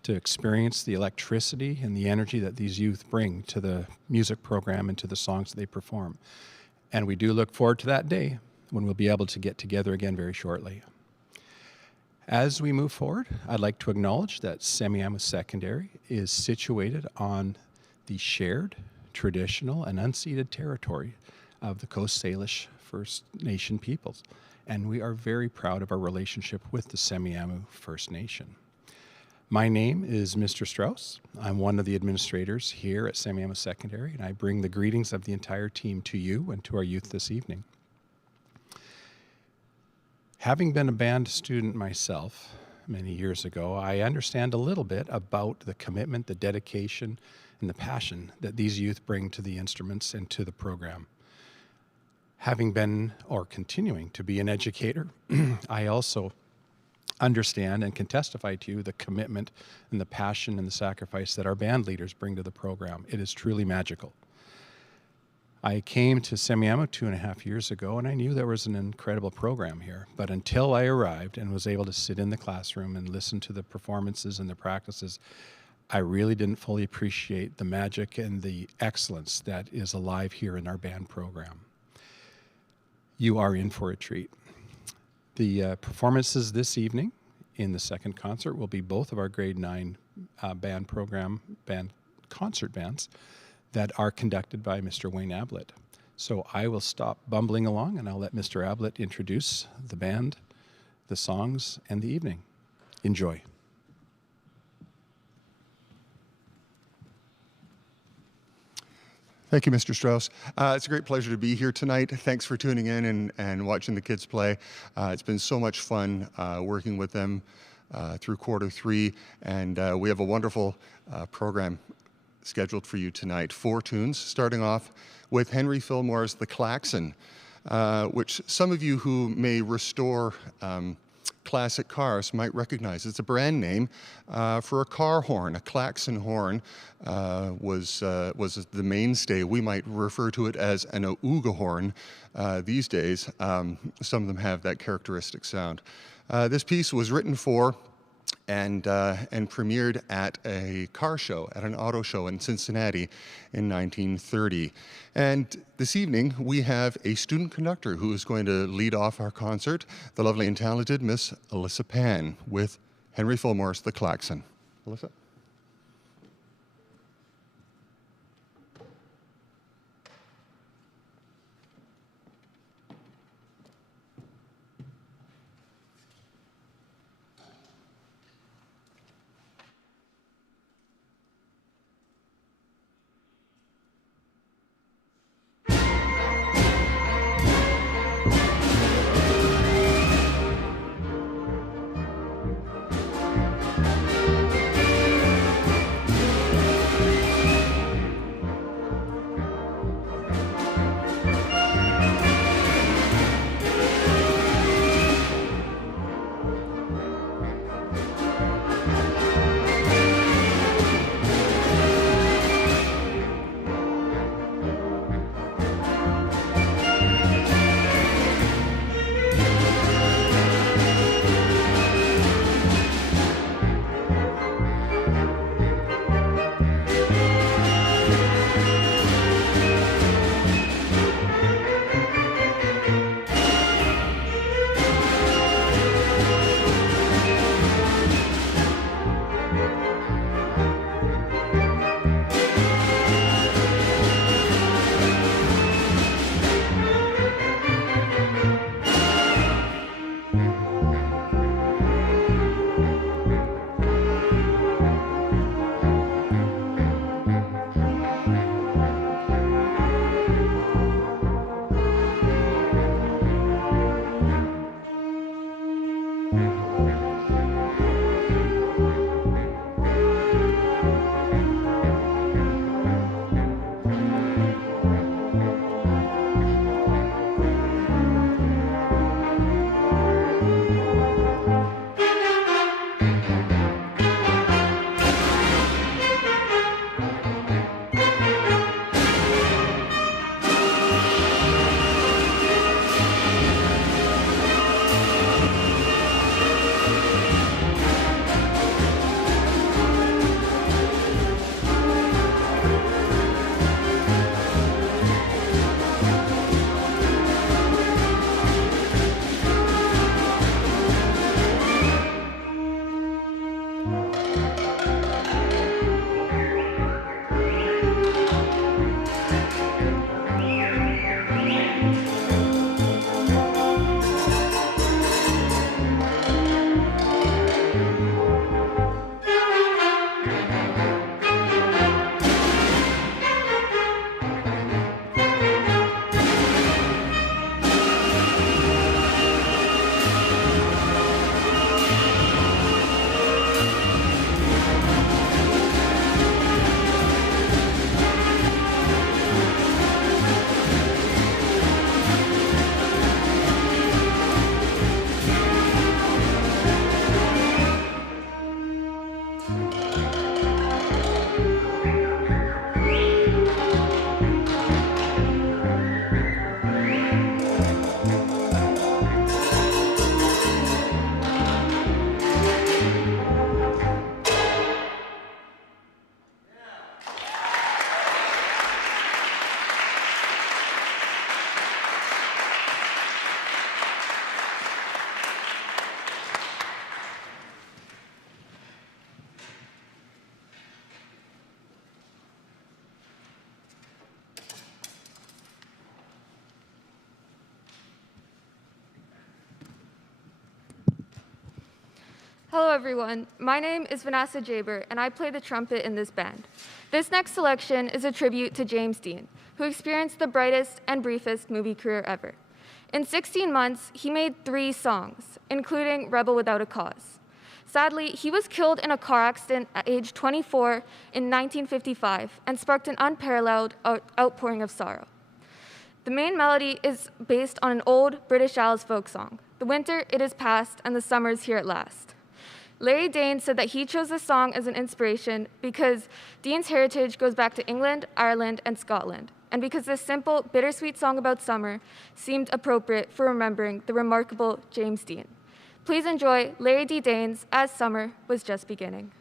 to experience the electricity and the energy that these youth bring to the music program and to the songs that they perform. And we do look forward to that day when we'll be able to get together again very shortly. As we move forward, I'd like to acknowledge that Semiahmoo Secondary is situated on the shared, traditional, and unceded territory of the Coast Salish First Nation peoples. And we are very proud of our relationship with the Semiahmoo First Nation. My name is Mr. Strauss. I'm one of the administrators here at Semiahmoo Secondary, and I bring the greetings of the entire team to you and to our youth this evening. Having been a band student myself many years ago, I understand a little bit about the commitment, the dedication, and the passion that these youth bring to the instruments and to the program. Having been, or continuing to be, an educator, I also understand and can testify to you the commitment and the passion and the sacrifice that our band leaders bring to the program. It is truly magical. I came to Semiahmoo 2.5 years ago and I knew there was an incredible program here, but until I arrived and was able to sit in the classroom and listen to the performances and the practices, I really didn't fully appreciate the magic and the excellence that is alive here in our band program. You are in for a treat. The performances this evening in the second concert will be both of our grade 9 band concert bands that are conducted by Mr. Wayne Ablett. So I will stop bumbling along and I'll let Mr. Ablett introduce the band, the songs, and the evening. Enjoy. Thank you, Mr. Strauss. It's a great pleasure to be here tonight. Thanks for tuning in and watching the kids play. It's been so much fun working with them through quarter 3, and we have a wonderful program scheduled for you tonight. 4 tunes, starting off with Henry Fillmore's The Klaxon, which some of you who may restore classic cars might recognize. It's a brand name for a car horn. A klaxon horn was the mainstay. We might refer to it as an ooga horn these days. Some of them have that characteristic sound. This piece was written for and premiered at a car show, at an auto show in Cincinnati in 1930. And this evening, we have a student conductor who is going to lead off our concert, the lovely and talented Miss Alyssa Pan, with Henry Fillmore's The Klaxon. Alyssa? Hello everyone, my name is Vanessa Jaber and I play the trumpet in this band. This next selection is a tribute to James Dean, who experienced the brightest and briefest movie career ever. In 16 months, he made 3 songs, including Rebel Without a Cause. Sadly, he was killed in a car accident at age 24 in 1955 and sparked an unparalleled outpouring of sorrow. The main melody is based on an old British Isles folk song, "The winter, it is past, and the summer is here at last." Larry Dane said that he chose this song as an inspiration because Dean's heritage goes back to England, Ireland, and Scotland, and because this simple, bittersweet song about summer seemed appropriate for remembering the remarkable James Dean. Please enjoy Larry D. Dane's As Summer Was Just Beginning.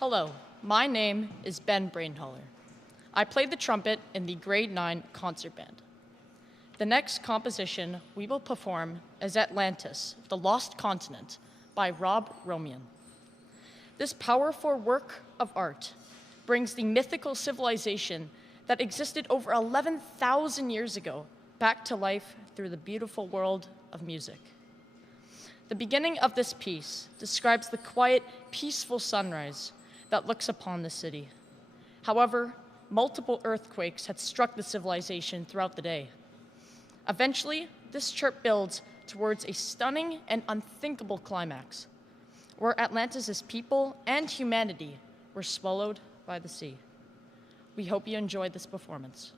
Hello, my name is Ben Brainholler. I played the trumpet in the grade 9 concert band. The next composition we will perform is Atlantis, the Lost Continent by Rob Romian. This powerful work of art brings the mythical civilization that existed over 11,000 years ago back to life through the beautiful world of music. The beginning of this piece describes the quiet, peaceful sunrise that looks upon the city. However, multiple earthquakes had struck the civilization throughout the day. Eventually, this chirp builds towards a stunning and unthinkable climax, where Atlantis' people and humanity were swallowed by the sea. We hope you enjoyed this performance.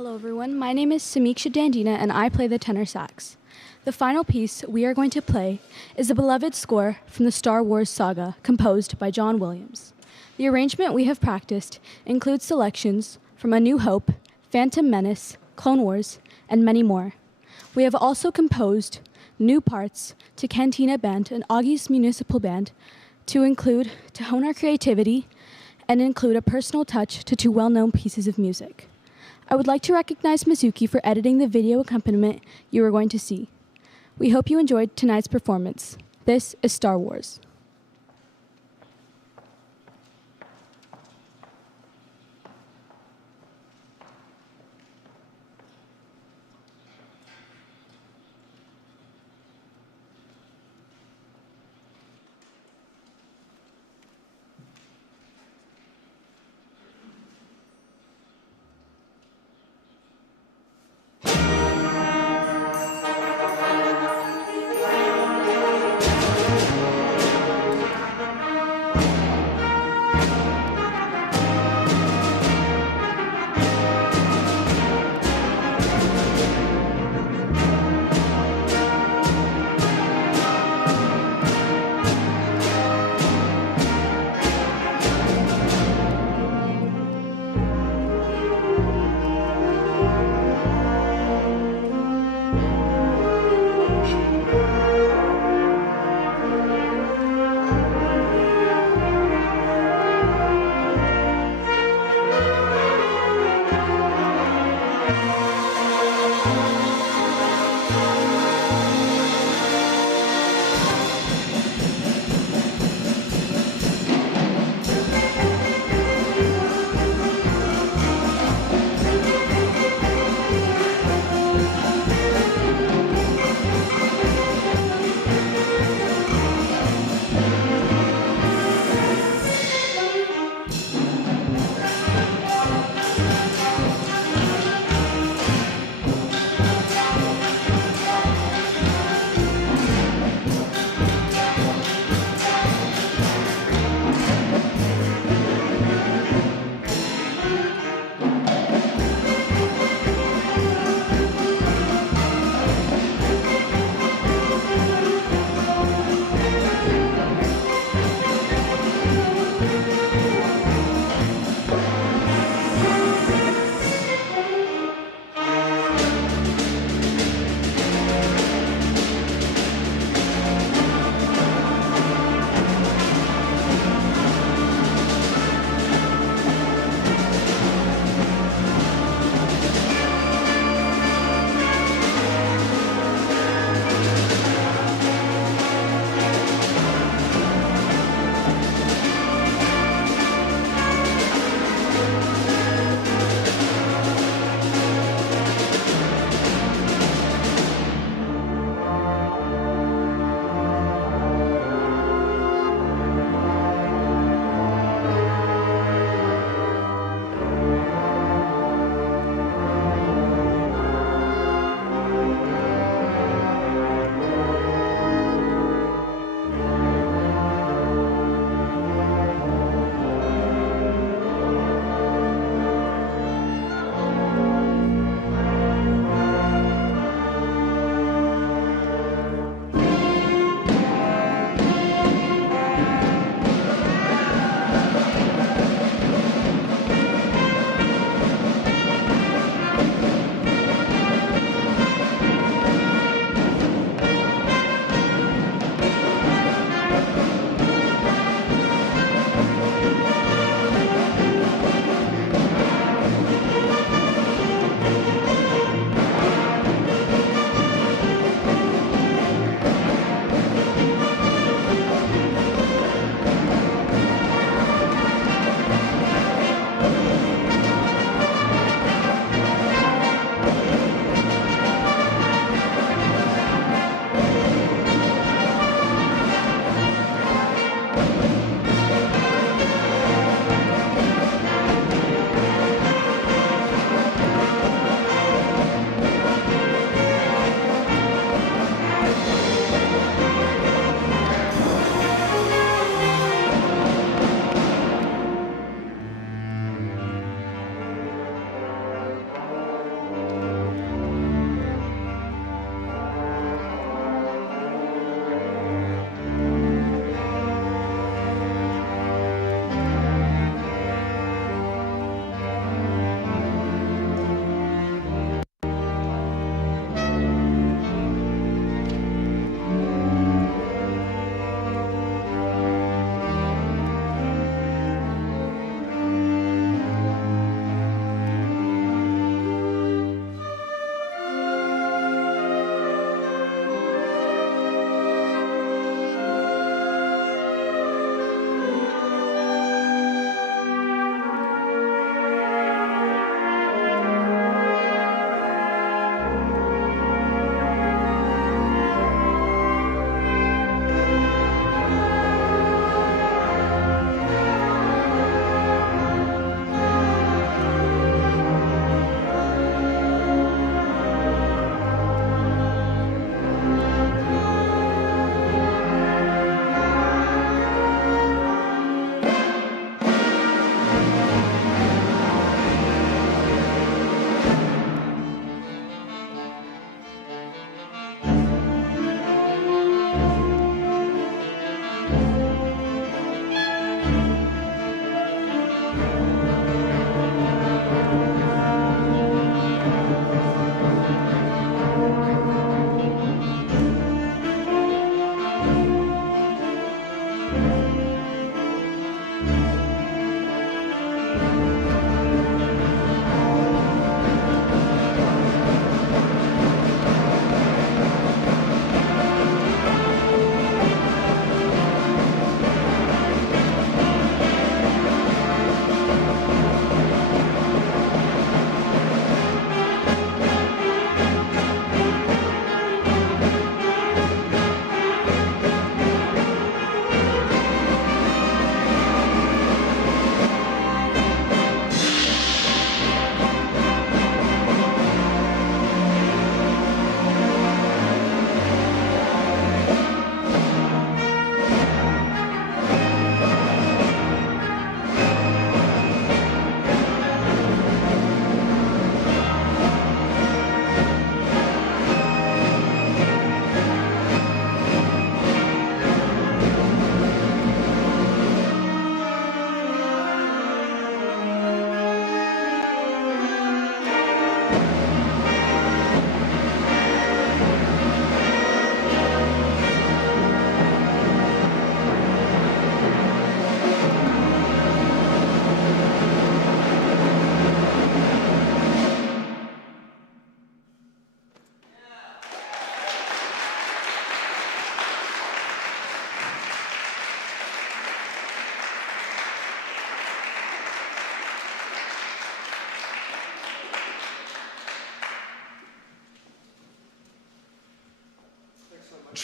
Hello everyone, my name is Samiksha Dandina and I play the tenor sax. The final piece we are going to play is the beloved score from the Star Wars saga, composed by John Williams. The arrangement we have practiced includes selections from A New Hope, Phantom Menace, Clone Wars, and many more. We have also composed new parts to Cantina Band and Augie's Municipal Band to hone our creativity and include a personal touch to two well-known pieces of music. I would like to recognize Mizuki for editing the video accompaniment you are going to see. We hope you enjoyed tonight's performance. This is Star Wars.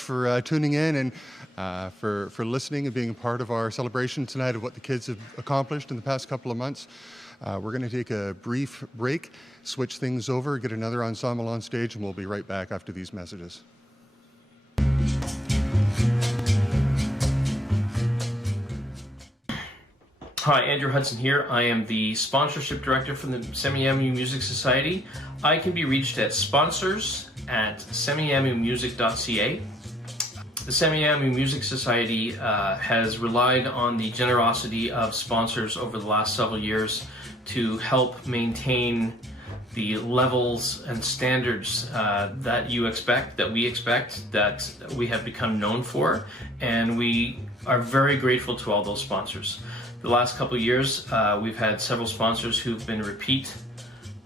for tuning in and for listening and being a part of our celebration tonight of what the kids have accomplished in the past couple of months. We're going to take a brief break, switch things over, get another ensemble on stage, and we'll be right back after these messages. Hi, Andrew Hudson here. I am the sponsorship director for the Semiahmoo Music Society. I can be reached at sponsors@semiahmoomusic.ca. The Semiahmoo Music Society has relied on the generosity of sponsors over the last several years to help maintain the levels and standards that you expect, that we expect, that we have become known for, and we are very grateful to all those sponsors. The last couple of years, we've had several sponsors who've been repeat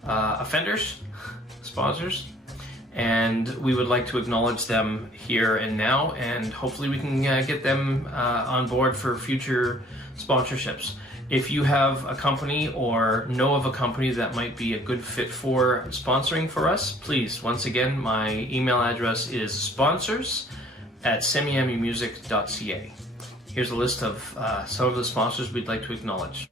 offenders, sponsors, and we would like to acknowledge them here and now, and hopefully we can get them on board for future sponsorships. If you have a company or know of a company that might be a good fit for sponsoring for us, please, once again, my email address is sponsors@semiahmoomusic.ca. Here's a list of some of the sponsors we'd like to acknowledge.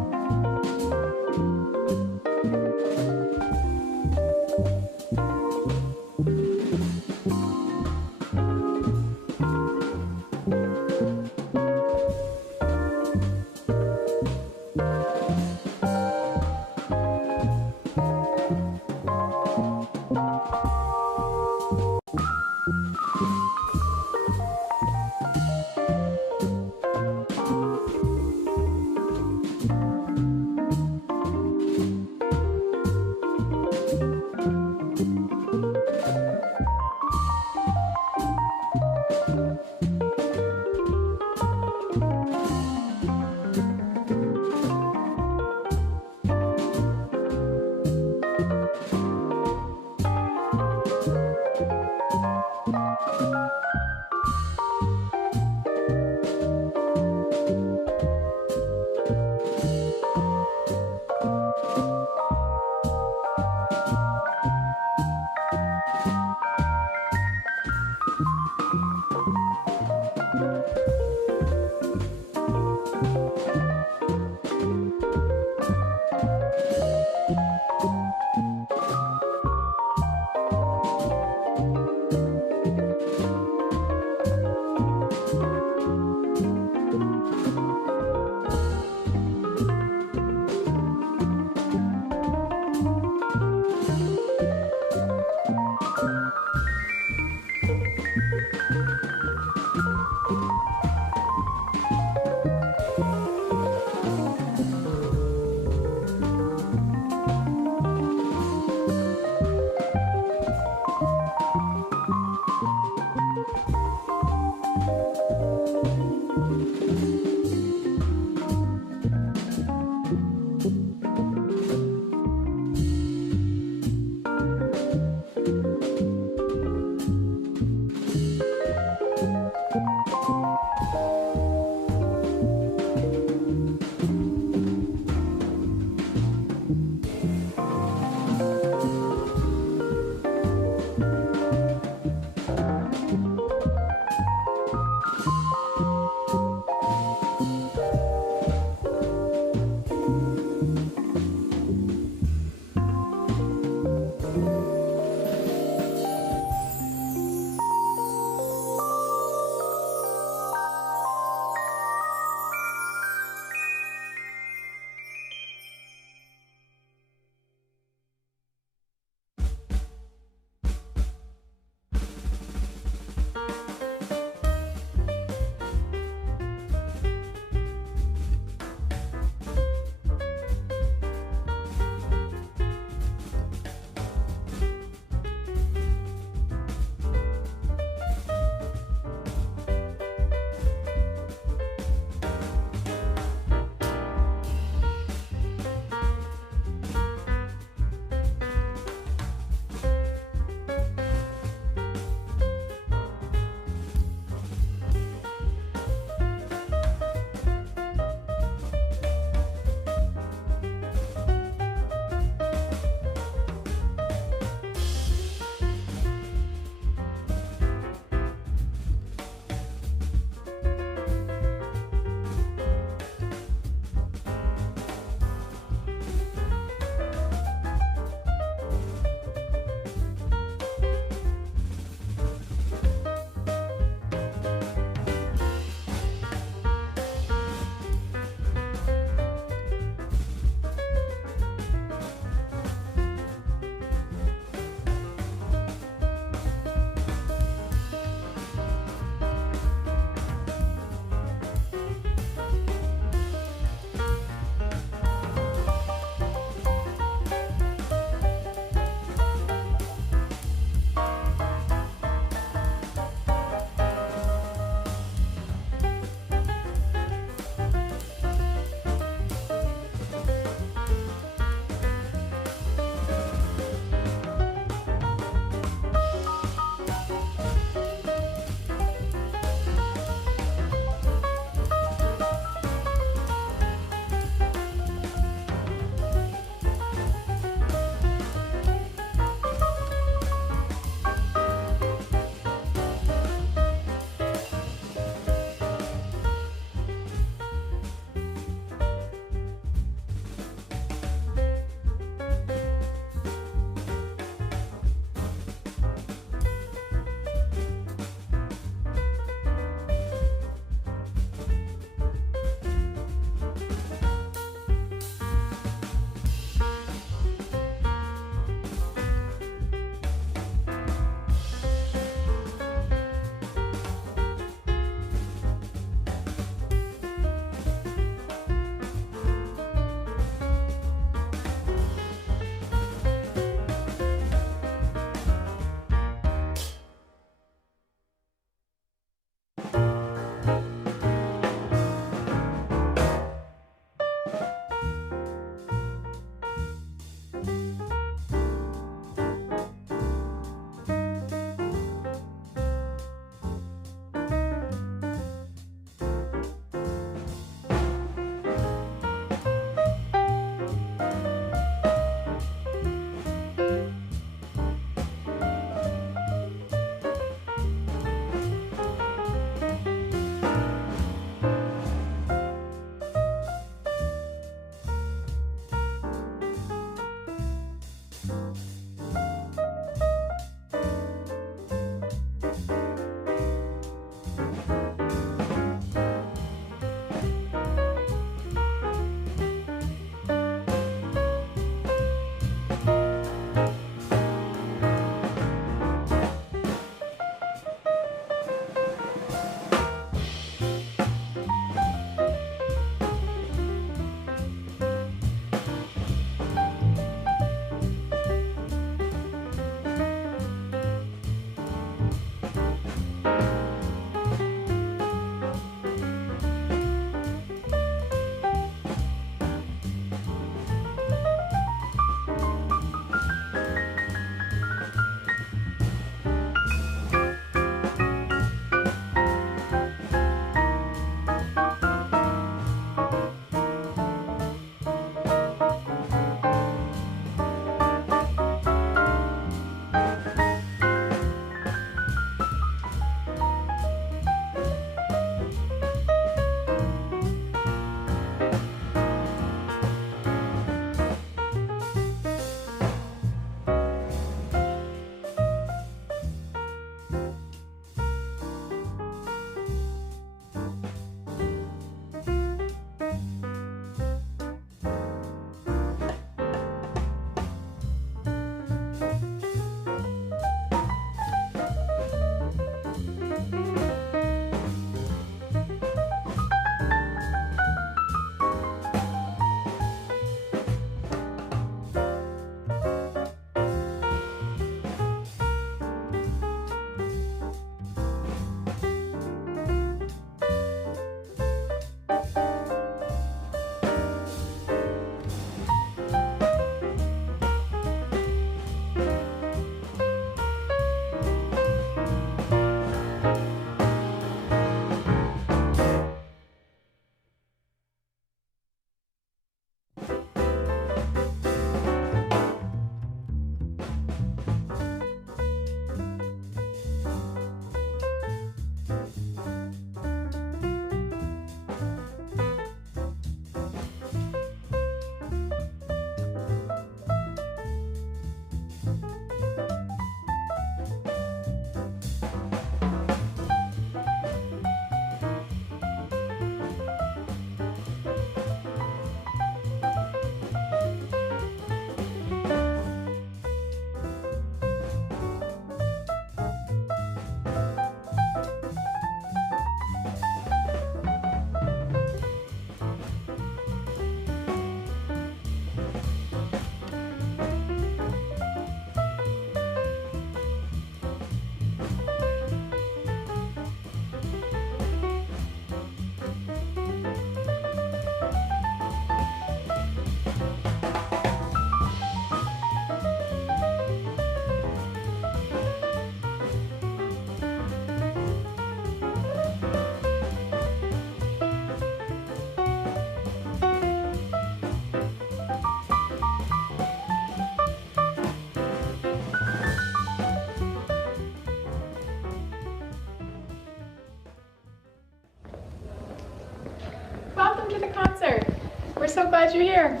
so glad you're here.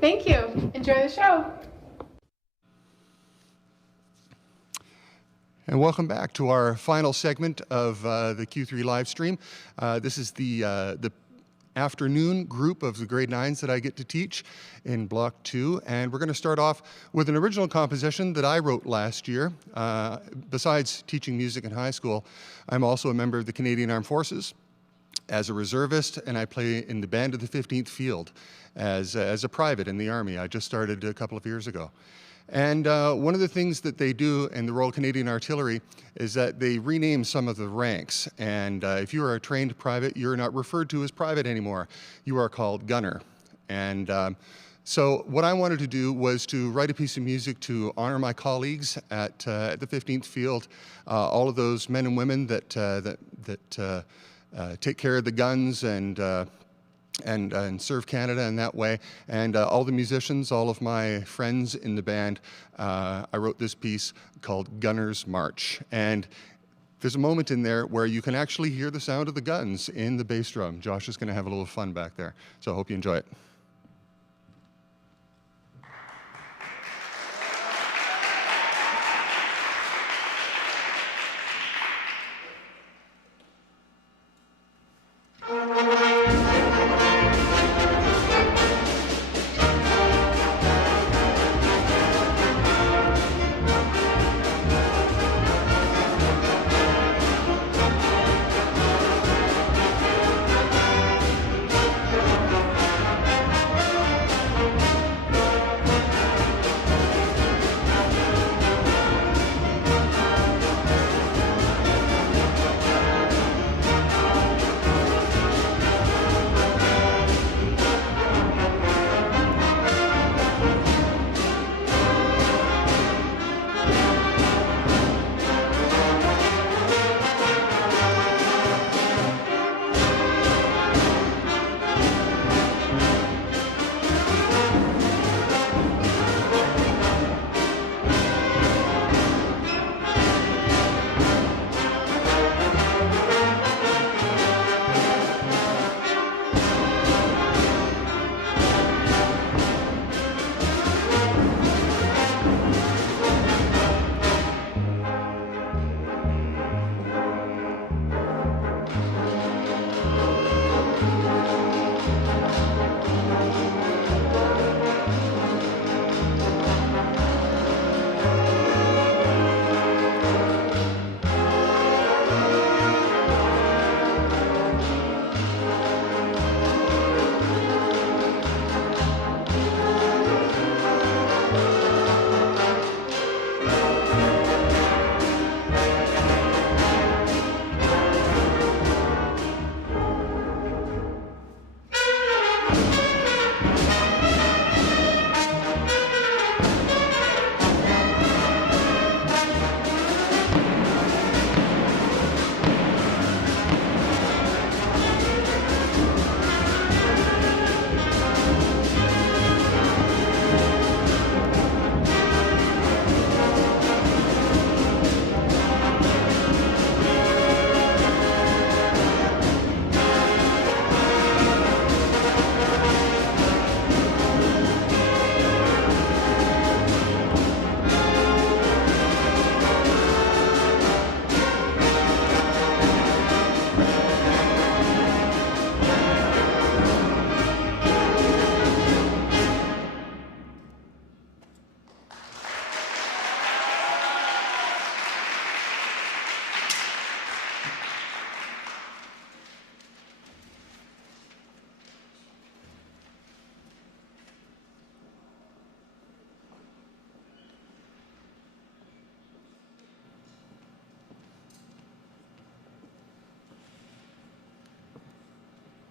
Thank you. Enjoy the show. And welcome back to our final segment of the Q3 live stream. This is the afternoon group of the grade 9s that I get to teach in Block 2. And we're going to start off with an original composition that I wrote last year. Besides teaching music in high school, I'm also a member of the Canadian Armed Forces as a reservist, and I play in the band of the 15th Field as a private in the Army. I just started a couple of years ago. And one of the things that they do in the Royal Canadian Artillery is that they rename some of the ranks. And if you are a trained private, you're not referred to as private anymore. You are called gunner. And so what I wanted to do was to write a piece of music to honor my colleagues at the 15th Field, all of those men and women that take care of the guns and serve Canada in that way. And all the musicians, all of my friends in the band, I wrote this piece called Gunner's March. And there's a moment in there where you can actually hear the sound of the guns in the bass drum. Josh is going to have a little fun back there. So I hope you enjoy it.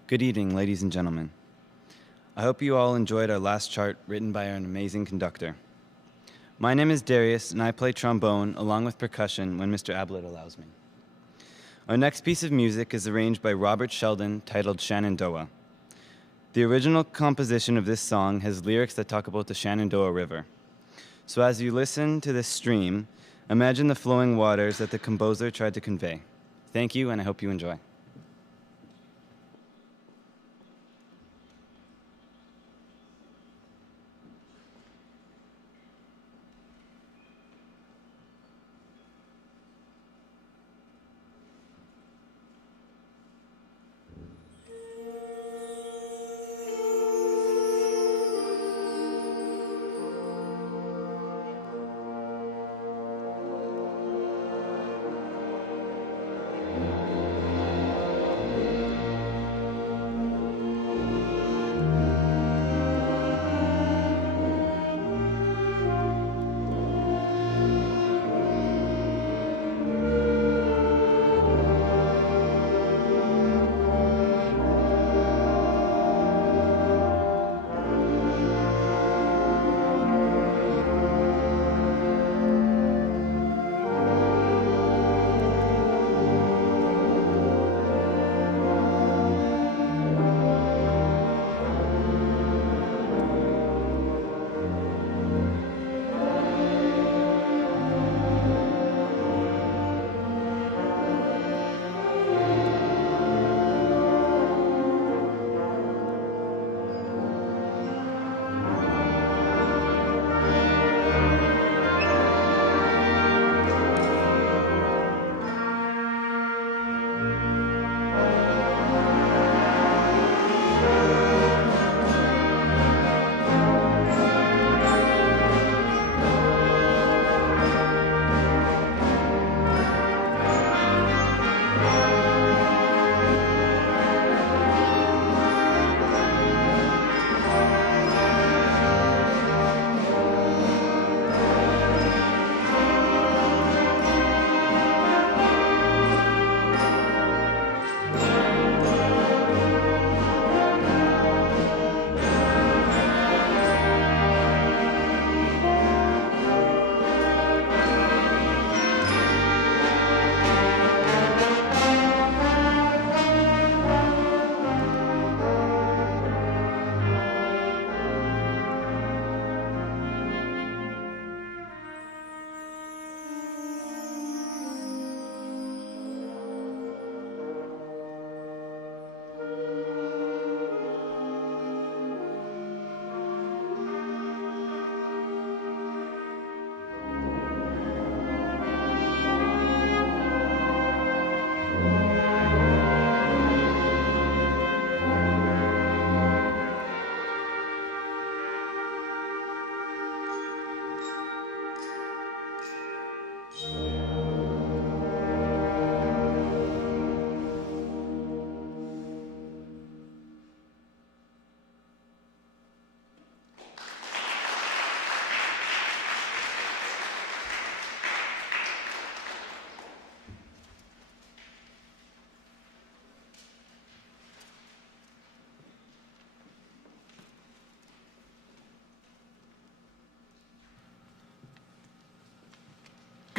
Good evening, ladies and gentlemen. I hope you all enjoyed our last chart written by an amazing conductor. My name is Darius, and I play trombone along with percussion when Mr. Ablett allows me. Our next piece of music is arranged by Robert Sheldon, titled Shenandoah. The original composition of this song has lyrics that talk about the Shenandoah River. So as you listen to this stream, imagine the flowing waters that the composer tried to convey. Thank you, and I hope you enjoy.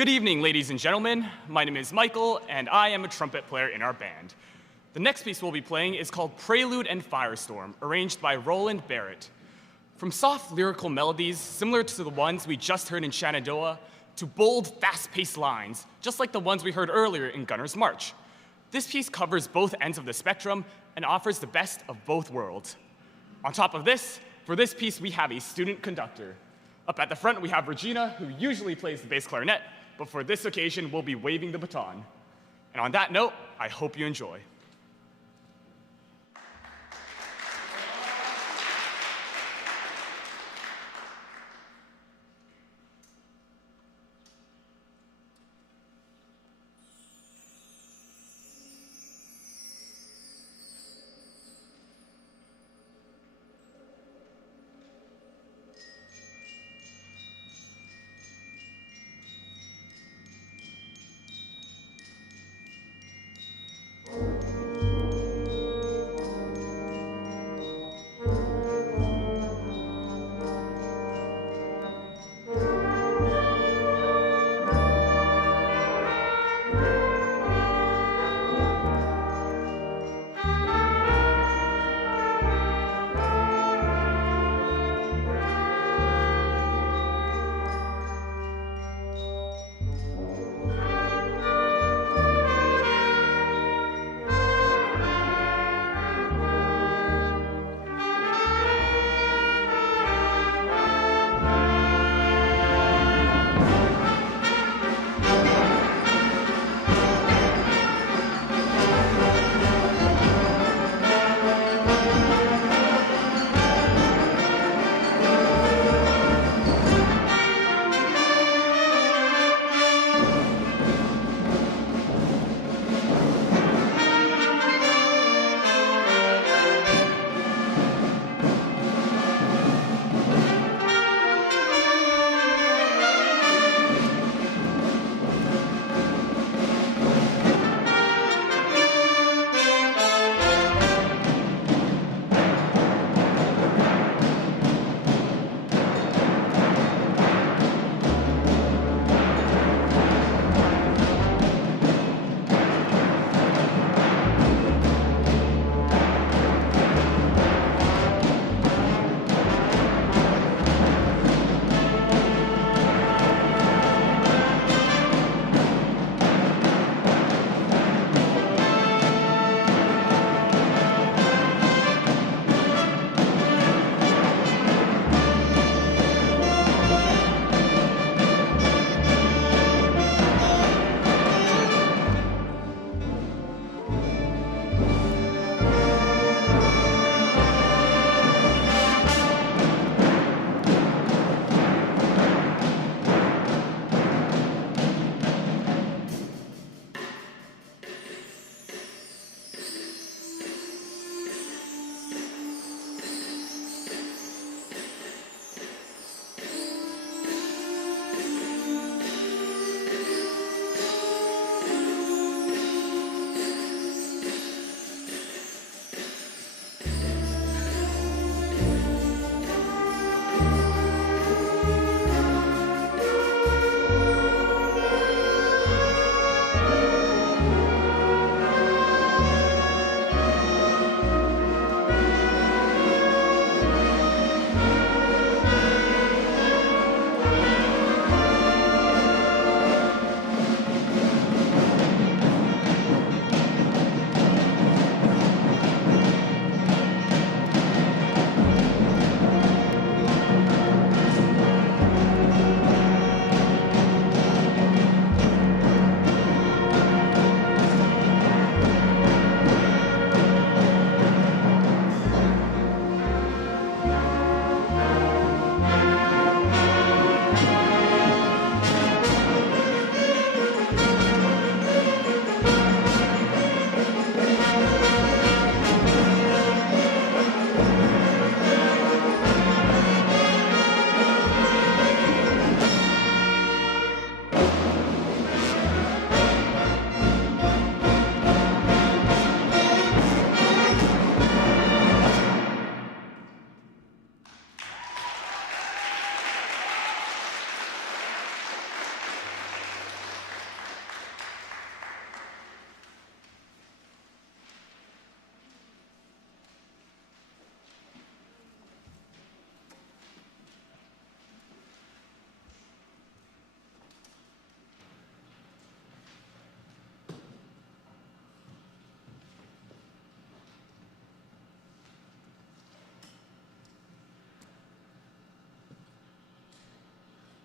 Good evening, ladies and gentlemen. My name is Michael, and I am a trumpet player in our band. The next piece we'll be playing is called Prelude and Firestorm, arranged by Roland Barrett. From soft lyrical melodies similar to the ones we just heard in Shenandoah, to bold, fast-paced lines, just like the ones we heard earlier in Gunner's March. This piece covers both ends of the spectrum and offers the best of both worlds. On top of this, for this piece we have a student conductor. Up at the front we have Regina, who usually plays the bass clarinet, but for this occasion we'll be waving the baton. And on that note, I hope you enjoy.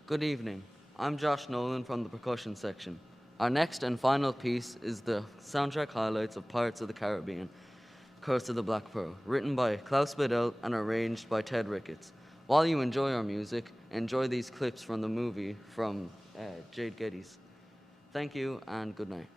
Good evening. I'm Josh Nolan from the percussion section. Our next and final piece is the soundtrack highlights of Pirates of the Caribbean, Curse of the Black Pearl, written by Klaus Badell and arranged by Ted Ricketts. While you enjoy our music, enjoy these clips from the movie from Jade Geddes. Thank you and good night.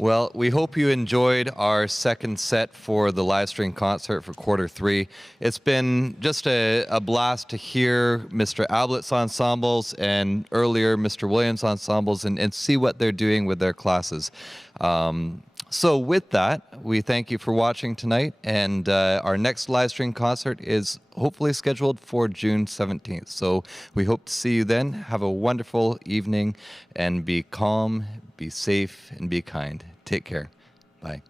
Well, we hope you enjoyed our second set for the live stream concert for quarter 3. It's been just a blast to hear Mr. Ablett's ensembles and earlier Mr. Williams' ensembles and see what they're doing with their classes. So with that, we thank you for watching tonight, and our next live stream concert is hopefully scheduled for June 17th. So we hope to see you then. Have a wonderful evening, and be calm, be safe, and be kind. Take care. Bye.